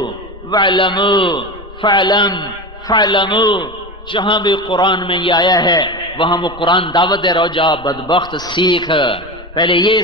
وَاعْلَمُوا فَاعْلَمْ فَاعْلَمُوا، جہاں بھی قرآن میں یہ آیا ہے وہاں وہ قرآن دعوت دے رہا، جا بدبخت سیکھ، پہلے یہ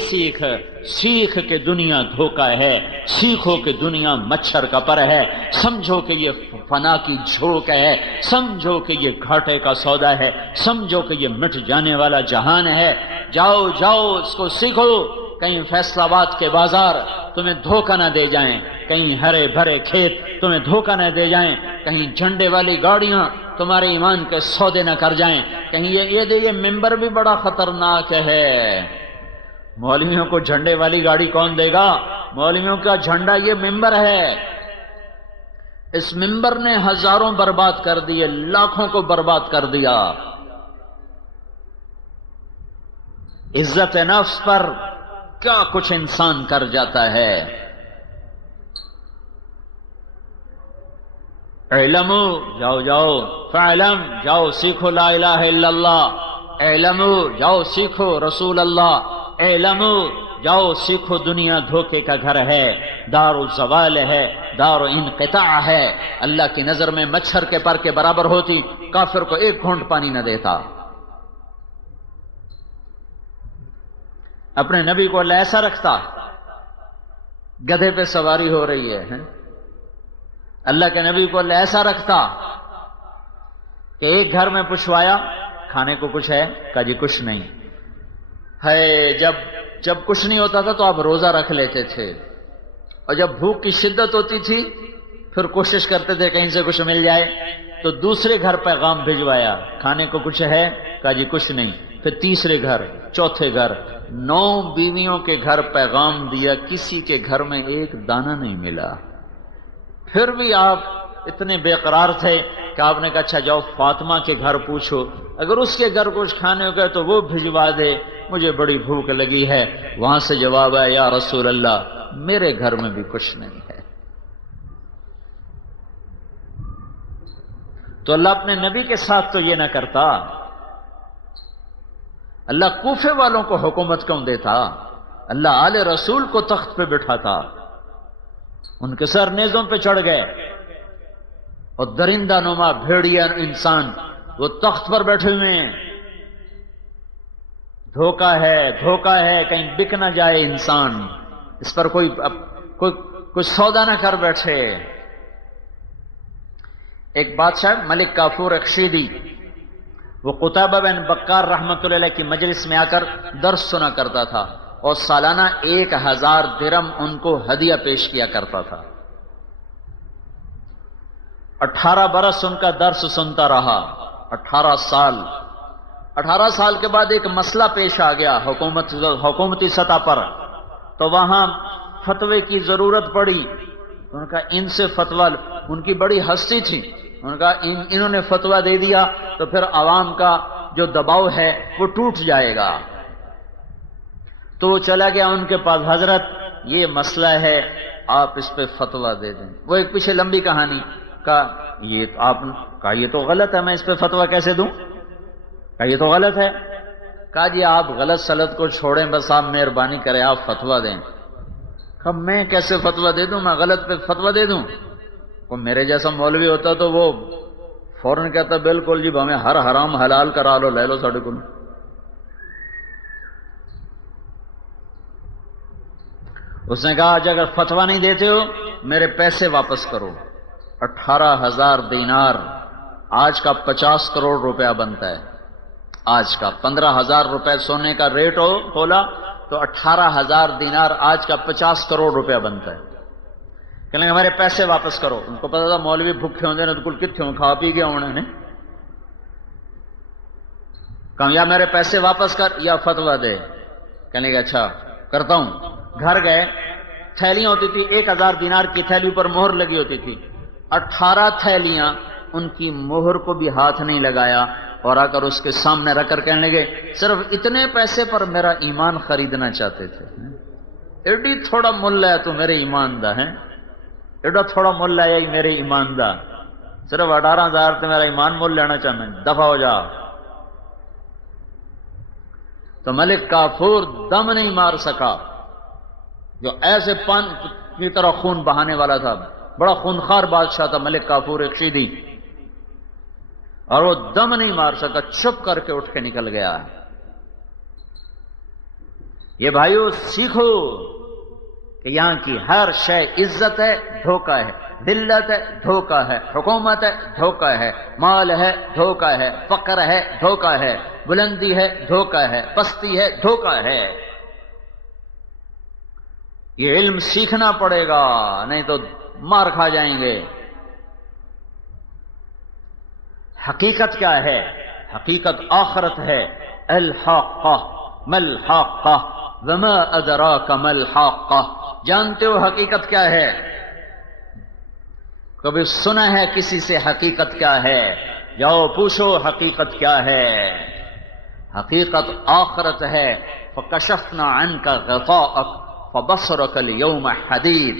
سیکھ کہ دنیا دھوکہ ہے، سیکھو کہ دنیا مچھر کا پر ہے، سمجھو کہ یہ فنا کی جھونک ہے، سمجھو کہ یہ گھاٹے کا سودا ہے، سمجھو کہ یہ مٹ جانے والا جہان ہے۔ جاؤ جاؤ اس کو سیکھو، کہیں فیصل آباد کے بازار تمہیں دھوکہ نہ دے جائیں، کہیں ہرے بھرے کھیت تمہیں دھوکہ نہ دے جائیں، کہیں جھنڈے والی گاڑیاں تمہارے ایمان کے سودے نہ کر جائیں، کہیں یہ ممبر بھی بڑا خطرناک ہے۔ مولویوں کو جھنڈے والی گاڑی کون دے گا؟ مولویوں کا جھنڈا یہ ممبر ہے۔ اس ممبر نے ہزاروں برباد کر دیے، لاکھوں کو برباد کر دیا۔ عزت نفس پر کیا کچھ انسان کر جاتا ہے۔ اعلموا، جاؤ جاؤ، فاعلم، جاؤ سیکھو لا الہ الا اللہ، اعلموا، جاؤ سیکھو رسول اللہ، اعلموا، جاؤ سیکھو دنیا دھوکے کا گھر ہے، دار الزوال ہے، دار انقطاع ہے، اللہ کی نظر میں مچھر کے پر کے برابر ہوتی، کافر کو ایک گھونٹ پانی نہ دیتا۔ اپنے نبی کو اللہ ایسا رکھتا، گدھے پہ سواری ہو رہی ہے، اللہ کے نبی کو اللہ ایسا رکھتا کہ ایک گھر میں پوچھوایا کھانے کو کچھ ہے؟ کہا جی کچھ نہیں ہے۔ جب کچھ نہیں ہوتا تھا تو آپ روزہ رکھ لیتے تھے، اور جب بھوک کی شدت ہوتی تھی پھر کوشش کرتے تھے کہیں سے کچھ مل جائے، تو دوسرے گھر پیغام بھجوایا کھانے کو کچھ ہے؟ کہا جی کچھ نہیں۔ پھر تیسرے گھر، چوتھے گھر، 9 بیویوں کے گھر پیغام دیا، کسی کے گھر میں ایک دانہ نہیں ملا۔ پھر بھی آپ اتنے بے قرار تھے کہ آپ نے کہا اچھا جاؤ فاطمہ کے گھر پوچھو، اگر اس کے گھر کچھ کھانے ہوگا تو وہ بھجوا دے، مجھے بڑی بھوک لگی ہے۔ وہاں سے جواب ہے یا رسول اللہ میرے گھر میں بھی کچھ نہیں ہے۔ تو اللہ اپنے نبی کے ساتھ تو یہ نہ کرتا، اللہ کوفے والوں کو حکومت کیوں دیتا؟ اللہ آل رسول کو تخت پہ بٹھاتا، ان کے سر نیزوں پہ چڑھ گئے، اور درندہ نما بھیڑیا انسان وہ تخت پر بیٹھے ہوئے ہیں۔ دھوکہ ہے، کہیں بک نہ جائے انسان، اس پر کوئی سودا نہ کر بیٹھے۔ ایک بادشاہ ملک کافور اخشیدی، وہ قطبہ بن بکار رحمۃ اللہ علیہ کی مجلس میں آ کر درس سنا کرتا تھا، اور سالانہ 1000 درم ان کو ہدیہ پیش کیا کرتا تھا۔ 18 برس ان کا درس سنتا رہا، 18 سال کے بعد ایک مسئلہ پیش آ گیا حکومتی سطح پر، تو وہاں فتوے کی ضرورت پڑی۔ ان کا ان سے فتویٰ، ان کی بڑی ہستی تھی، ان کا انہوں نے فتویٰ دے دیا تو پھر عوام کا جو دباؤ ہے وہ ٹوٹ جائے گا۔ تو وہ چلا گیا ان کے پاس، حضرت یہ مسئلہ ہے آپ اس پہ فتویٰ دے دیں۔ وہ ایک پیچھے لمبی کہانی کا، یہ تو غلط ہے، میں اس پہ فتویٰ کیسے دوں؟ کہا یہ تو غلط ہے۔ کہا جی آپ غلط سلط کو چھوڑیں، بس آپ مہربانی کریں آپ فتویٰ دیں۔ کہا میں کیسے فتویٰ دے دوں، میں غلط پہ فتویٰ دے دوں؟ کوئی میرے جیسا مولوی ہوتا تو وہ فوراً کہتا بالکل جی ہمیں ہر حرام حلال کرا لو، لے لو ساڑھے کو۔ اس نے کہا اگر فتویٰ نہیں دیتے ہو میرے پیسے واپس کرو۔ 18,000 دینار آج کا 50 کروڑ روپیہ بنتا ہے، آج کا 15,000 روپے سونے کا ریٹ ہو کھولا تو 18,000 دینار آج کا 50 کروڑ روپیہ بنتا ہے۔ کہنے ہمارے پیسے واپس کرو۔ ان کو پتا تھا مولوی بھوکے ہوندے نے، بالکل کتنے کھا پی گیا انہوں نے۔ کہا یا میرے پیسے واپس کر یا فتویٰ دے۔ کہنے کہ اچھا کرتا ہوں۔ گھر گئے، تھیلیاں ہوتی تھی، 1000 دینار کی تھیلی پر مہر لگی ہوتی تھی، 18 تھیلیاں، ان کی مہر کو بھی ہاتھ نہیں لگایا، اور آ کر اس کے سامنے رکھ کر کہنے لگے صرف اتنے پیسے پر میرا ایمان خریدنا چاہتے تھے۔ ایڈی تھوڑا مل ہے تو میرے ایمان دا ہے، ایڈا تھوڑا مل ہے میرے ایمان دا۔ صرف 18,000 تو میرا ایمان مول لینا چاہنا، دفع ہو جا۔ تو ملک کافور دم نہیں مار سکا، جو ایسے پان کی طرح خون بہانے والا تھا، بڑا خونخوار بادشاہ تھا ملک کافور اقشیدی، اور وہ دم نہیں مار سکا، چپ کر کے اٹھ کے نکل گیا۔ یہ بھائیو سیکھو کہ یہاں کی ہر شے عزت ہے، دھوکہ ہے، ذلت ہے، دھوکہ ہے، حکومت ہے، دھوکہ ہے، مال ہے، دھوکہ ہے، فقر ہے، دھوکہ ہے، بلندی ہے، دھوکہ ہے، پستی ہے، دھوکہ ہے۔ یہ علم سیکھنا پڑے گا، نہیں تو مار کھا جائیں گے۔ حقیقت کیا ہے؟ حقیقت آخرت ہے۔ الحاقہ ملحاقہ وما ادراک ملحاقہ، جانتے ہو حقیقت کیا ہے؟ کبھی سنا ہے کسی سے حقیقت کیا ہے؟ جاؤ پوچھو حقیقت کیا ہے۔ حقیقت آخرت ہے۔ فکشفنا عنک غطاءک فبصرک اليوم حدید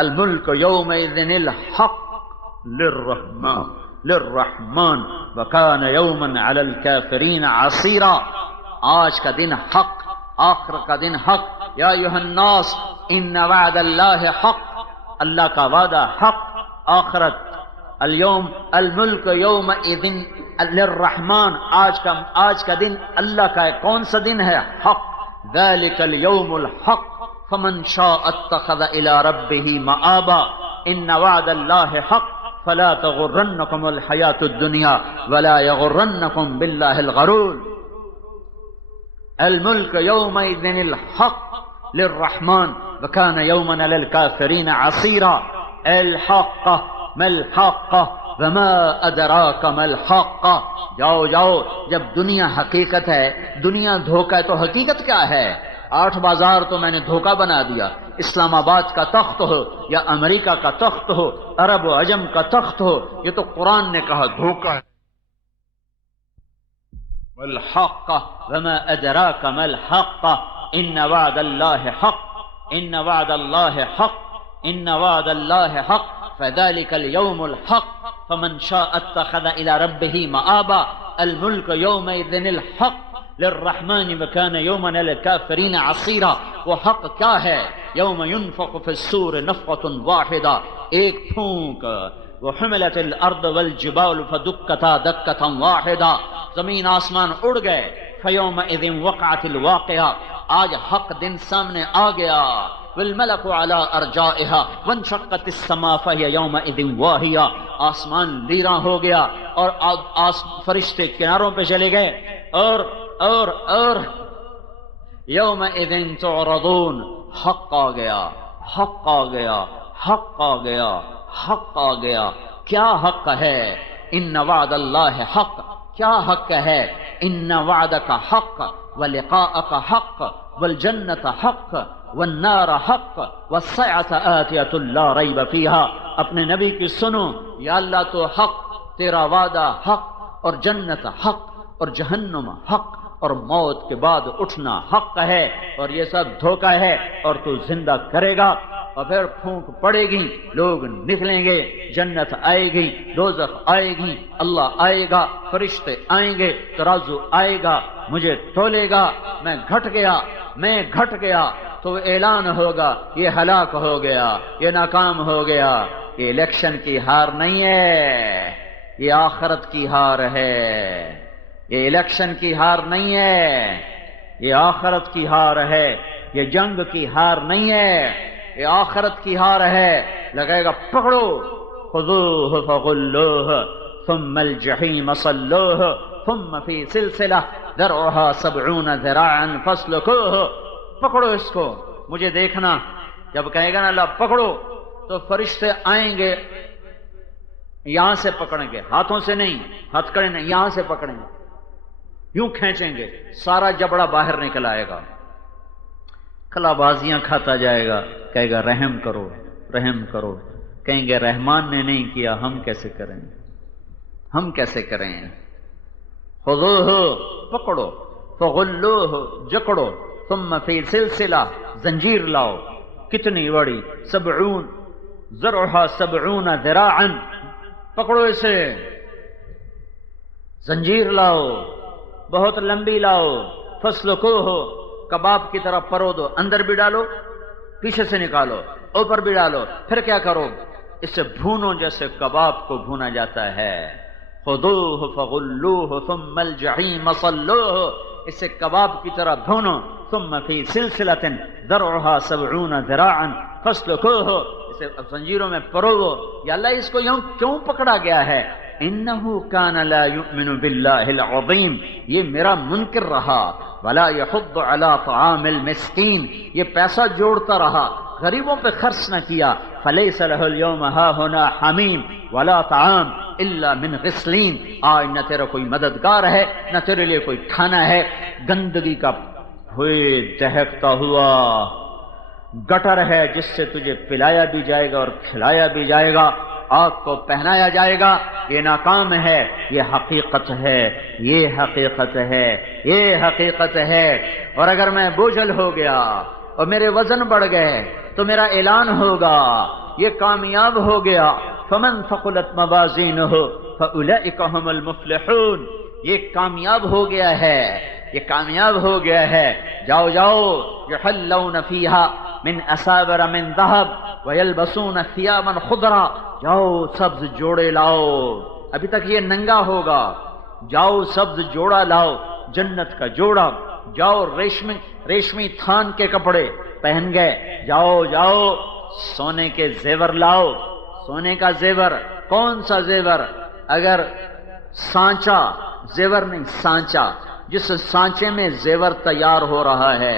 الملک یومئذ الحق للرحمن وکان یوما علی الکافرین عسیرا۔ آج کا دن حق، آخر کا دن حق۔ یا ایھا الناس ان وعد اللہ حق، اللہ کا وعدہ حق، آخرت۔ اليوم الملک یومئذ للرحمن، آج کا دن اللہ کا ہے۔ کون سا دن ہے؟ حق۔ ذلک الیوم الحق فمن شاء اتخذ الى ربه مآبا ان وعد اللہ حق فلا تغرنکم الحیاۃ الدنیا ولا یغرنکم باللہ الغرور۔ الملک یومئذ الحق للرحمن وکان یوما للکافرین عسیرا۔ الحاقہ ملحاقہ وما ادراک ملحاقہ۔ جاؤ جاؤ، جب دنیا حقیقت ہے، دنیا دھوکہ ہے، تو حقیقت کیا ہے؟ 8 بازار تو میں نے دھوکہ بنا دیا۔ اسلام آباد کا تخت ہو یا امریکہ کا تخت ہو، عرب و عجم کا تخت ہو، یہ تو قرآن نے کہا دھوکہ ہے۔ والحق وما ادراک ما الحق ان وعد اللہ حق ان وعد اللہ حق ان وعد اللہ حق فذلك اليوم الحق فمن شاء اتخذ الى ربه مآبا الملك يومئذ الحق للرحمن وكان يوما للكافرين عسيرا۔ وہ حق کیا ہے؟ یوم ينفخ في الصور نفخة واحدة، ایک پھونک۔ وحملت الارض والجبال فدكتا دكة واحدة، زمین آسمان اڑ گئے۔ فيومئذ وقعت الواقعة، آج حق دن سامنے آ گیا۔ والملك على ارجائها وانشقت السماء فهي يومئذ واهية، آسمان لیراں ہو گیا اور فرشتے کناروں پہ چلے گئے۔ اور یومئذ تعرضون، حق آ گیا، حق آ گیا، حق آ گیا، حق آ گیا۔ کیا حق ہے؟ ان وعد اللہ حق۔ کیا حق ہے؟ ان وعدک حق ولقاءک حق والجنت حق والنار حق والسعة آتیۃ لا ریب فیہا۔ اپنے نبی کی سنو، یا اللہ تو حق، تیرا وعدہ حق، اور جنت حق، اور جہنم حق، اور موت کے بعد اٹھنا حق ہے، اور یہ سب دھوکہ ہے، اور تو زندہ کرے گا۔ اور پھر پھونک پڑے گی، لوگ نکلیں گے، جنت آئے گی، دوزخ آئے گی، اللہ آئے گا، فرشتے آئیں گے، ترازو آئے گا، مجھے تولے گا، میں گھٹ گیا، تو اعلان ہوگا یہ ہلاک ہو گیا، یہ ناکام ہو گیا۔ یہ الیکشن کی ہار نہیں ہے، یہ آخرت کی ہار ہے۔ یہ الیکشن کی ہار نہیں ہے، یہ آخرت کی ہار ہے۔ یہ جنگ کی ہار نہیں ہے، یہ آخرت کی ہار ہے۔ لگائے گا پکڑو، خذوہ فغلوہ ثم الجحیم صلوہ ثم فی سلسلہ ذرعہا 70 ذراعا فاسلکوہ۔ پکڑو اس کو، مجھے دیکھنا۔ جب کہے گا نا اللہ پکڑو، تو فرشتے آئیں گے، یہاں سے پکڑیں گے، ہاتھوں سے نہیں، ہتھ کڑے نہیں، یہاں سے پکڑیں گے، یوں کھینچیں گے، سارا جبڑا باہر نکل آئے گا، کلا بازیاں کھاتا جائے گا، کہے گا رحم کرو، رحم کرو۔ کہیں گے رحمان نے نہیں کیا، ہم کیسے کریں، ہم کیسے کریں؟ خذوہ، پکڑو، فغلوہ، جکڑو، ثم فی سلسلہ، زنجیر لاؤ، کتنی بڑی، 70 ذرعہا 70 ذراعا، پکڑو اسے، زنجیر لاؤ بہت لمبی لاؤ، فسلکوہ، کباب کی طرح پرو دو، اندر بھی ڈالو پیچھے سے نکالو اوپر بھی ڈالو، پھر کیا کرو، اسے بھونو جیسے کباب کو بھونا جاتا ہے، خذوہ فغلوہ ثم الجحیم صلوہ، اسے کباب کی طرح بھونو، ثم فی سلسلۃ ذرعها 70 ذراعا فاسلکوہ، اسے زنجیروں میں پرو۔ یا اللہ اس کو یوں کیوں پکڑا گیا ہے؟ انہ کان لا یؤمن باللہ العظیم، یہ میرا منکر رہا، ولا یحض علی طعام المسکین، یہ پیسہ جوڑتا رہا غریبوں پہ خرچ نہ کیا، فلیس لہ اليوم ہاہنا حمیم ولا طعام الا من غسلین، آج نہ تیرا کوئی مددگار ہے نہ تیرے لیے کوئی کھانا ہے، گندگی کا ہوئے دہکتا ہوا گٹر ہے جس سے تجھے پلایا بھی جائے گا اور کھلایا بھی جائے گا، آگ کو پہنایا جائے گا، یہ ناکام ہے، یہ حقیقت ہے، یہ حقیقت ہے، یہ حقیقت ہے۔ اور اگر میں بوجھل ہو گیا اور میرے وزن بڑھ گئے تو میرا اعلان ہوگا یہ کامیاب ہو گیا، فمن ثقلت موازینہ فاولئک هم المفلحون، یہ کامیاب ہو گیا ہے، یہ کامیاب ہو گیا ہے۔ جاؤ جاؤ، یحلون فیہا من اساور من ذہب ویلبسون ثیابا خضرا، جاؤ سبز جوڑے لاؤ، ابھی تک یہ ننگا ہوگا، جاؤ سبز جوڑا لاؤ، جنت کا جوڑا، جاؤ ریشمی تھان کے کپڑے پہن گئے، جاؤ جاؤ سونے کے زیور لاؤ، سونے کا زیور، کون سا زیور؟ اگر سانچا زیور نہیں، سانچا، جس سانچے میں زیور تیار ہو رہا ہے،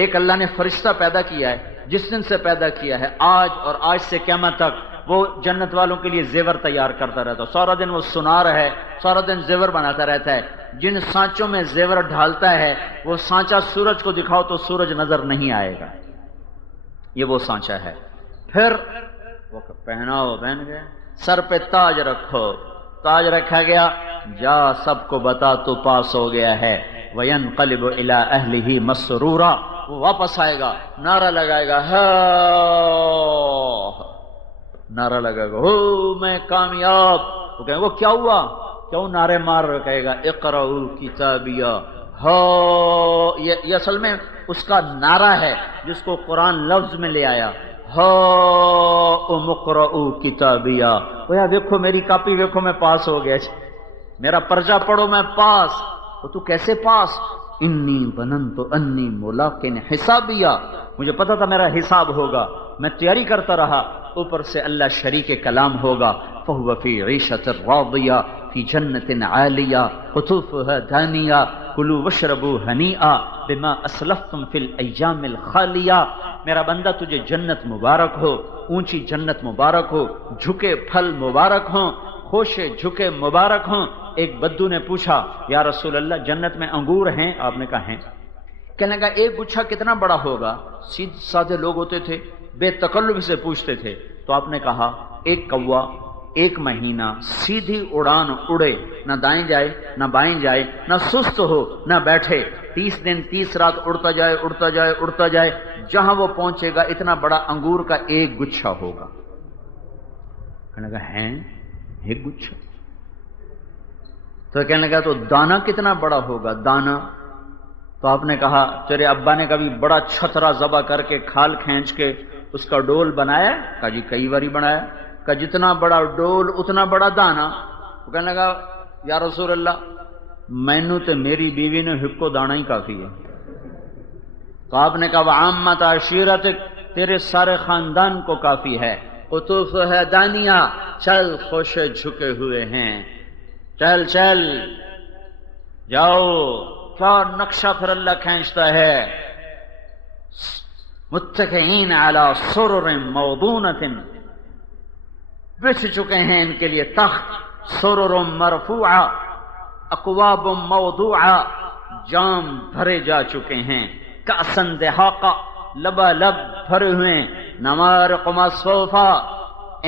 ایک اللہ نے فرشتہ پیدا کیا ہے، جس دن سے پیدا کیا ہے آج اور آج سے قیامت تک وہ جنت والوں کے لیے زیور تیار کرتا رہتا ہے، سارا دن وہ سنار ہے، سارا دن زیور بناتا رہتا ہے۔ جن سانچوں میں زیور ڈھالتا ہے وہ سانچا سورج کو دکھاؤ تو سورج نظر نہیں آئے گا، یہ وہ سانچا ہے۔ پھر وہ پہناؤ، پہن گئے، سر پہ تاج رکھو، تاج رکھا گیا، جا سب کو بتا تو پاس ہو گیا ہے، وَيَنْقَلِبُ إِلَىٰ أَهْلِهِ مَسْرُورًا، وہ واپس آئے گا، نعرہ لگائے گا، نعرہ لگائے گا، ہو میں کامیاب، وہ کہیں گے وہ کیا ہوا، کیوں نعرے مار رہا، کہے گا اقرؤ کتابیہ، ہو، یہ اصل میں اس کا نعرہ ہے جس کو قرآن لفظ میں لے آیا، ہو مقرؤ کتابیہ، وہ یا دیکھو میری کاپی دیکھو میں پاس ہو گیا، میرا پرچہ پڑھو میں پاس، تو کیسے پاس؟ انی ظننت انی ملاق حسابیہ، مجھے پتا تھا میرا حساب ہوگا، میں تیاری کرتا رہا، اوپر سے اللہ شریک کلام ہوگا، فہو فی عیشۃ راضیہ فی جنت عالیہ قطوفها دانیہ کلوا واشربوا ہنیئا بما اسلفتم فی الایام الخالیہ، میرا بندہ تجھے جنت مبارک ہو، اونچی جنت مبارک ہو، جھکے پھل مبارک ہوں، خوشے جھکے مبارک ہوں۔ ایک بدو نے پوچھا یا رسول اللہ جنت میں انگور ہیں؟ آپ نے کہا ہیں۔ کہنے لگا ایک گچھا کتنا بڑا ہوگا؟ سیدھے سادے لوگ ہوتے تھے، بے تکلف سے پوچھتے تھے، تو آپ نے کہا ایک کوا ایک مہینہ سیدھی اڑان اڑے، نہ دائیں جائے نہ بائیں جائے، نہ سست ہو نہ بیٹھے، 30 دن 30 رات اڑتا جائے اڑتا جائے اڑتا جائے، جہاں وہ پہنچے گا اتنا بڑا انگور کا ایک گچھا ہوگا۔ کہنے لگا ہیں ایک گچھا؟ تو کہنے لگا تو دانا کتنا بڑا ہوگا؟ دانا؟ تو آپ نے کہا تیرے ابا نے کبھی بڑا چھترا ذبح کر کے کھال کھینچ کے اس کا ڈول بنایا؟ کہا جی کئی باری بنایا۔ کہا جتنا بڑا ڈول اتنا بڑا دانا؟ وہ کہنے لگا یا رسول اللہ مینو تے میری بیوی نے ہکو دانا ہی کافی ہے۔ تو آپ نے کہا وعامت عشیرتک، تیرے سارے خاندان کو کافی ہے۔ قطوف ہے دانیہ، چل خوشے جھکے ہوئے ہیں، چل چل جاؤ۔ کیا نقشہ پھر اللہ کھینچتا ہے، متکئین علی سرر موضونۃ، بچھ چکے ہیں ان کے لیے تخت، سرر مرفوعہ، اکواب موضوعہ، جام بھرے جا چکے ہیں، کأسا دہاقا، لبالب بھرے ہوئے، نمارق مصفوفہ،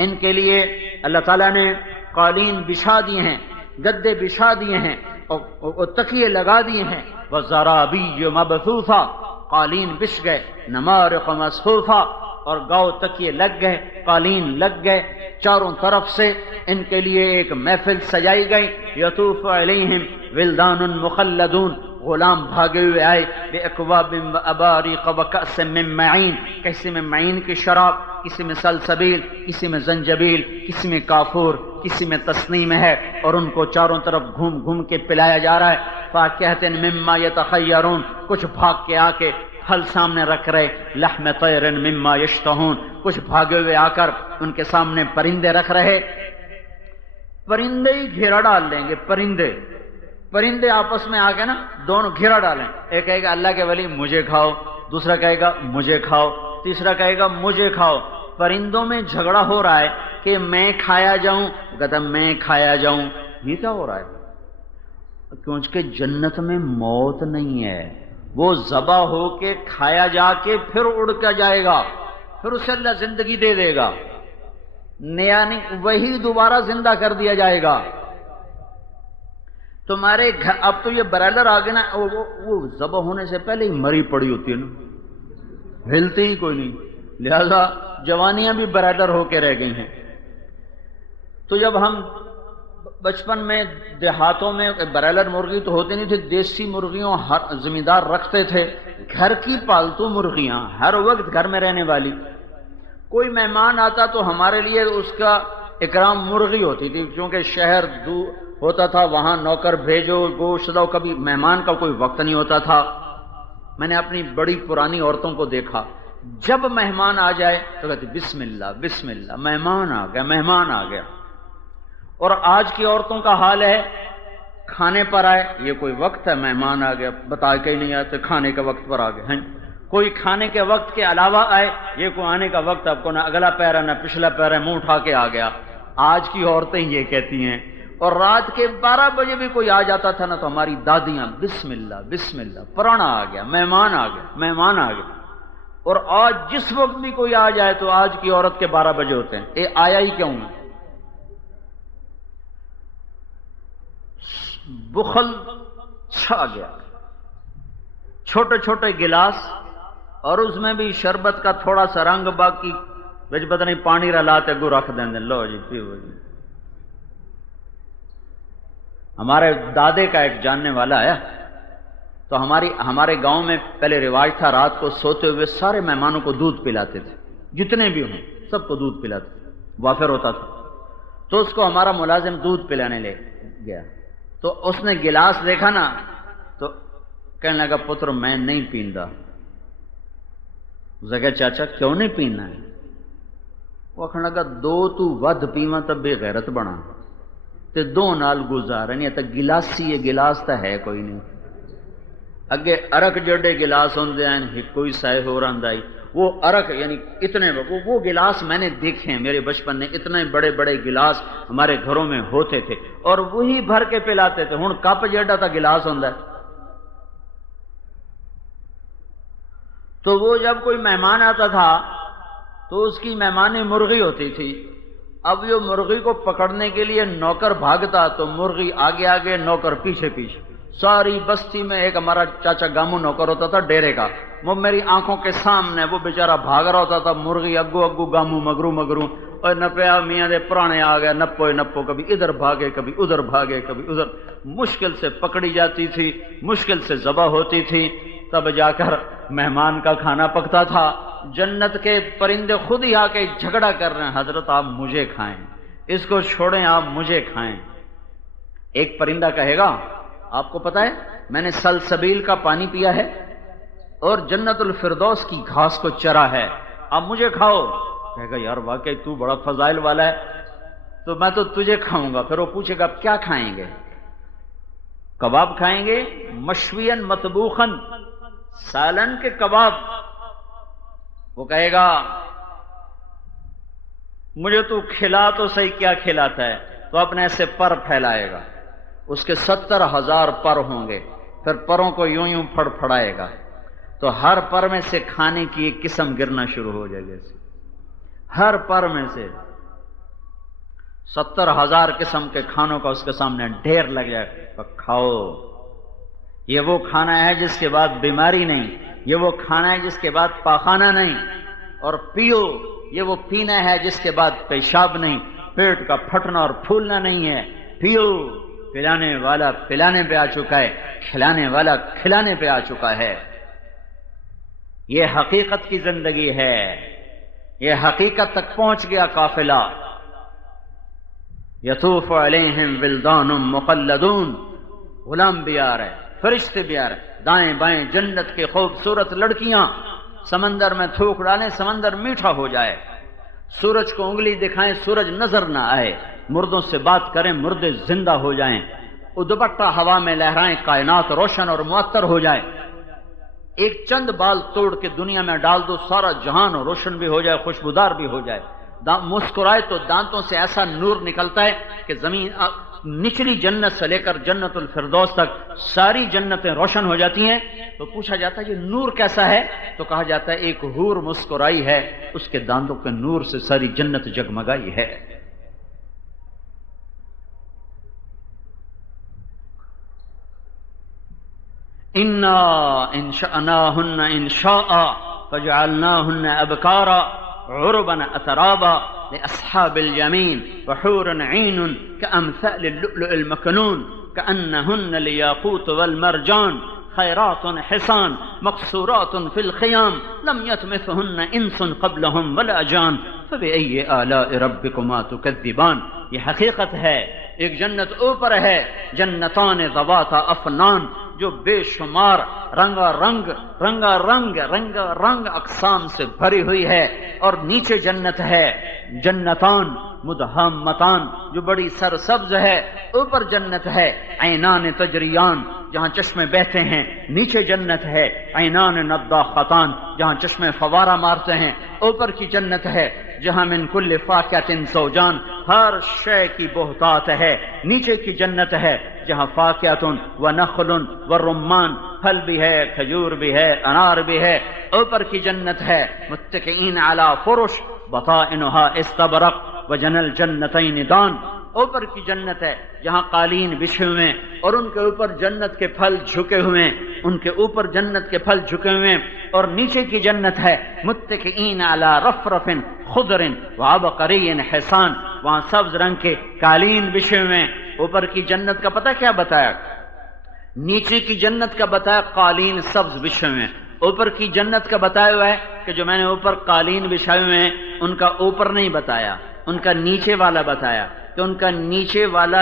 ان کے لیے اللہ تعالیٰ نے قالین بچھا دیے ہیں، گدے بچھا دیے ہیں اور تکیے لگا دیے ہیں، وزرابی مبثوثہ، قالین بچھ گئے، نمارق مصفوفہ، اور گاؤ تکیے لگ گئے، قالین لگ گئے، چاروں طرف سے ان کے لیے ایک محفل سجائی گئی۔ یطوف علیہم ولدان مخلدون، غلام بھاگے ہوئے آئے، باکواب واباریق وکأس من معین، کسی میں معین کی شراب، کسی میں سلسبیل، کسی میں زنجبیل، کسی میں کافور، کسی میں تسنیم ہے، اور ان کو چاروں طرف گھوم گھوم کے پلایا جا رہا ہے۔ فاکہۃ مما یتخیرون، کچھ بھاگ کے آ کے پھل سامنے رکھ رہے، لحم طیر مما یشتہون، کچھ بھاگے ہوئے آ کر ان کے سامنے پرندے رکھ رہے۔ پرندے ہی گھیرا ڈال لیں گے، پرندے آپس میں آ کے نا دونوں گھیرا ڈالیں، ایک کہے گا اللہ کے ولی مجھے کھاؤ، دوسرا کہے گا مجھے کھاؤ، تیسرا کہے گا مجھے کھاؤ۔ پرندوں میں جھگڑا ہو رہا ہے کہ میں کھایا جاؤں، کہتا میں کھایا جاؤں۔ یہ کیا ہو رہا ہے؟ کیونکہ جنت میں موت نہیں ہے، وہ ذبح ہو کے کھایا جا کے پھر اڑ کے جائے گا، پھر اسے اللہ زندگی دے دے گا، نیا نہیں، وہی دوبارہ زندہ کر دیا جائے گا۔ تمہارے گھر اب تو یہ برائلر آ گئے نا، وہ ذبح ہونے سے پہلے ہی مری پڑی ہوتی ہے نا، ہلتی ہی کوئی نہیں، لہذا جوانیاں بھی برائلر ہو کے رہ گئی ہیں۔ تو جب ہم بچپن میں دیہاتوں میں برائلر مرغی تو ہوتی نہیں تھی، دیسی مرغیوں ہر زمیندار رکھتے تھے، گھر کی پالتو مرغیاں ہر وقت گھر میں رہنے والی۔ کوئی مہمان آتا تو ہمارے لیے اس کا اکرام مرغی ہوتی تھی، کیونکہ شہر دور ہوتا تھا، وہاں نوکر بھیجو، گوشت لاؤ، کبھی مہمان کا کوئی وقت نہیں ہوتا تھا۔ میں نے اپنی بڑی پرانی عورتوں کو دیکھا، جب مہمان آ جائے تو کہتے بسم اللہ بسم اللہ، مہمان آ گیا مہمان آ گیا۔ اور آج کی عورتوں کا حال ہے، کھانے پر آئے، یہ کوئی وقت ہے مہمان آ گیا، بتا کے ہی نہیں آتے، کھانے کے وقت پر آ گئے ہیں۔ کوئی کھانے کے وقت کے علاوہ آئے، یہ کوئی آنے کا وقت آپ کو نہ اگلا پیر ہے نہ پچھلا پیر ہے، منہ اٹھا کے آ گیا۔ آج کی عورتیں یہ کہتی ہیں، اور رات کے 12 بجے بھی کوئی آ جاتا تھا نا تو ہماری دادیاں بسم اللہ بسم اللہ، پرانا آ گیا مہمان آ گیا مہمان آ گیا۔ اور آج جس وقت بھی کوئی آ جائے تو آج کی عورت کے 12 بجے ہوتے ہیں، یہ آیا ہی کیوں ہے؟ بخل چھا گیا۔ چھوٹے چھوٹے گلاس، اور اس میں بھی شربت کا تھوڑا سا رنگ، باقی بچ پتہ نہیں پانی رلاتے گو رکھ دیں دیں، لو جی پیو جی۔ ہمارے دادے کا ایک جاننے والا ہے، تو ہمارے گاؤں میں پہلے رواج تھا، رات کو سوتے ہوئے سارے مہمانوں کو دودھ پلاتے تھے، جتنے بھی ہوں سب کو دودھ پلاتے تھے، وافر ہوتا تھا۔ تو اس کو ہمارا ملازم دودھ پلانے لے گیا، تو اس نے گلاس دیکھا نا تو کہنے لگا پتر میں نہیں پیندا۔ اسے کہا چاچا کیوں نہیں پینا ہے؟ وہ کہنے لگا دو تو ود پیواں تب بے غیرت بنا تے دو نال گزارا نہیں تا گلاسی، یہ گلاس تا ہے کوئی نہیں، اگے ارک جڑے گلاس ہوندے ہیں، کوئی سائے ہو رہا ہے، وہ ارک یعنی اتنے وہ گلاس میں نے دیکھے ہیں میرے بچپن میں، اتنے بڑے بڑے گلاس ہمارے گھروں میں ہوتے تھے، اور وہی بھر کے پلاتے تھے۔ ہن کپ جڑا تا گلاس ہوندا ہے۔ تو وہ جب کوئی مہمان آتا تھا تو اس کی مہمانی مرغی ہوتی تھی، اب یہ مرغی کو پکڑنے کے لیے نوکر بھاگتا تو مرغی آگے آگے نوکر پیچھے پیچھے، ساری بستی میں ایک ہمارا چاچا گامو نوکر ہوتا تھا ڈیرے کا، وہ میری آنکھوں کے سامنے وہ بیچارہ بھاگ رہا ہوتا تھا، مرغی اگو اگو گامو مگرو مگرو، اور نپیا میاں دے پرانے آ گئے، نپو نپو، کبھی ادھر بھاگے کبھی ادھر بھاگے کبھی ادھر، مشکل سے پکڑی جاتی تھی، مشکل سے ذبح ہوتی تھی، تب جا کر مہمان کا کھانا پکتا تھا۔ جنت کے پرندے خود ہی آ کے جھگڑا کر رہے ہیں، حضرت آپ مجھے کھائیں، اس کو چھوڑیں آپ مجھے کھائیں۔ ایک پرندہ کہے گا آپ کو پتا ہے میں نے سلسبیل کا پانی پیا ہے اور جنت الفردوس کی گھاس کو چرا ہے، آپ مجھے کھاؤ۔ کہے گا یار واقعی تو بڑا فضائل والا ہے، تو میں تو تجھے کھاؤں گا۔ پھر وہ پوچھے گا کیا کھائیں گے؟ کباب کھائیں گے، مشوین مطبوخن، سالن کے کباب۔ وہ کہے گا مجھے تو کھلا تو صحیح، کیا کھلاتا ہے؟ تو اپنے ایسے پر پھیلائے گا، اس کے 70,000 پر ہوں گے، پھر پروں کو یوں یوں پھڑ پھڑائے گا، تو ہر پر میں سے کھانے کی ایک قسم گرنا شروع ہو جائے گی، ہر پر میں سے 70,000 قسم کے کھانوں کا اس کے سامنے ڈھیر لگ جائے گا۔ کھاؤ، یہ وہ کھانا ہے جس کے بعد بیماری نہیں، یہ وہ کھانا ہے جس کے بعد پاخانہ نہیں، اور پیو، یہ وہ پینا ہے جس کے بعد پیشاب نہیں، پیٹ کا پھٹنا اور پھولنا نہیں ہے۔ پیو، پلانے والا پلانے پہ آ چکا ہے، کھلانے والا کھلانے پہ آ چکا ہے۔ یہ حقیقت کی زندگی ہے، یہ حقیقت تک پہنچ گیا قافلہ۔ یطوف علیہم ولدان مخلدون، غلام بھی آ رہے، فرشتے بھی آ رہے، دائیں بائیں جنت کے خوبصورت لڑکیاں، سمندر میں تھوک ڈالیں سمندر میٹھا ہو جائے، سورج کو انگلی دکھائیں سورج نظر نہ آئے، مردوں سے بات کریں مردے زندہ ہو جائیں، دوپٹہ ہوا میں لہرائیں کائنات روشن اور معطر ہو جائے، ایک چند بال توڑ کے دنیا میں ڈال دو سارا جہان روشن بھی ہو جائے، خوشبودار بھی ہو جائے، مسکرائے تو دانتوں سے ایسا نور نکلتا ہے کہ زمین نچلی جنت سے لے کر جنت الفردوس تک ساری جنتیں روشن ہو جاتی ہیں۔ تو پوچھا جاتا ہے یہ نور کیسا ہے؟ تو کہا جاتا ہے ایک حور مسکرائی ہے، اس کے دانتوں کے نور سے ساری جنت جگمگائی ہے۔ انا انشأناہن انشاء فجعلناہن ابکارا عربا اترابا لأصحاب اليمين وحور عين كأمثال اللؤلؤ المكنون كأنهن الياقوت والمرجان خيرات حسان مقصورات في الخيام لم يطمثهن انس قبلهم ولا جان فبأي آلاء ربكما تكذبان۔ یہ حقیقت ہے، ایک جنت اوپر ہے، جنتان ذواتا افنان، جو بے شمار رنگا رنگ اقسام سے بھری ہوئی ہے، اور نیچے جنت ہے جنتان مدہامتان، جو بڑی سرسبز ہے، اوپر جنت ہے عینان تجریان، جہاں چشمے بہتے ہیں، نیچے جنت ہے عینان نضاختان، جہاں چشمے فوارہ مارتے ہیں، اوپر کی جنت ہے جہاں من کل فاکہۃ زوجان، ہر شے کی بہتات ہے، نیچے کی جنت ہے جہاں فاکہۃ ونخل ورمان، پھل بھی ہے، کھجور بھی ہے، انار بھی ہے، اوپر کی جنت ہے متکئین علی فرش بطائنها استبرق وجنى الجنتین دان، اوپر کی جنت ہے جہاں قالین بچھے ہوئے اور ان کے اوپر جنت کے پھل جھکے ہوئے، ان کے اوپر جنت کے پھل جھکے ہوئے، اور نیچے کی جنت ہے متکئین علی رفرف خضر وعبقری حسان، وہاں سبز رنگ کے قالین بچھے ہوئے۔ اوپر کی جنت کا پتہ کیا بتایا؟ نیچے کی جنت کا بتایا قالین سبز بچھے ہوئے، اوپر کی جنت کا بتایا ہوا ہے کہ جو میں نے اوپر قالین بچھائے ہوئے ہیں ان کا اوپر نہیں بتایا، ان کا نیچے والا بتایا، کہ ان کا نیچے والا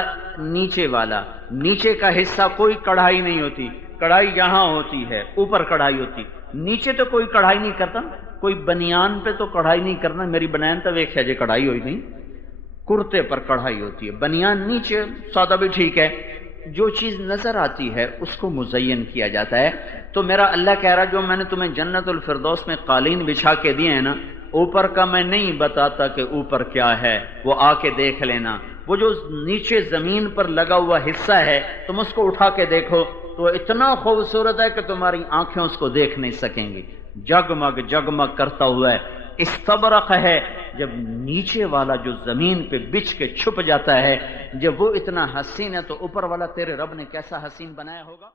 نیچے کا حصہ کوئی کڑھائی نہیں ہوتی، کڑھائی یہاں ہوتی ہے، اوپر کڑھائی ہوتی، نیچے تو کوئی کڑھائی نہیں کرتا، کوئی بنیان پہ تو کڑھائی نہیں کرنا، میری بنیان تو ایک ہے جی کڑھائی ہوئی نہیں، کرتے پر کڑھائی ہوتی ہے، بنیان نیچے سادہ بھی ٹھیک ہے، جو چیز نظر آتی ہے اس کو مزین کیا جاتا ہے۔ تو میرا اللہ کہہ رہا جو میں نے تمہیں جنت الفردوس میں قالین بچھا کے دیے ہیں نا، اوپر کا میں نہیں بتاتا کہ اوپر کیا ہے، وہ آ کے دیکھ لینا، وہ جو نیچے زمین پر لگا ہوا حصہ ہے تم اس کو اٹھا کے دیکھو تو اتنا خوبصورت ہے کہ تمہاری آنکھیں اس کو دیکھ نہیں سکیں گی، جگمگ کرتا ہوا ہے، استبرق ہے، جب نیچے والا جو زمین پہ بچھ کے چھپ جاتا ہے، جب وہ اتنا حسین ہے تو اوپر والا تیرے رب نے کیسا حسین بنایا ہوگا۔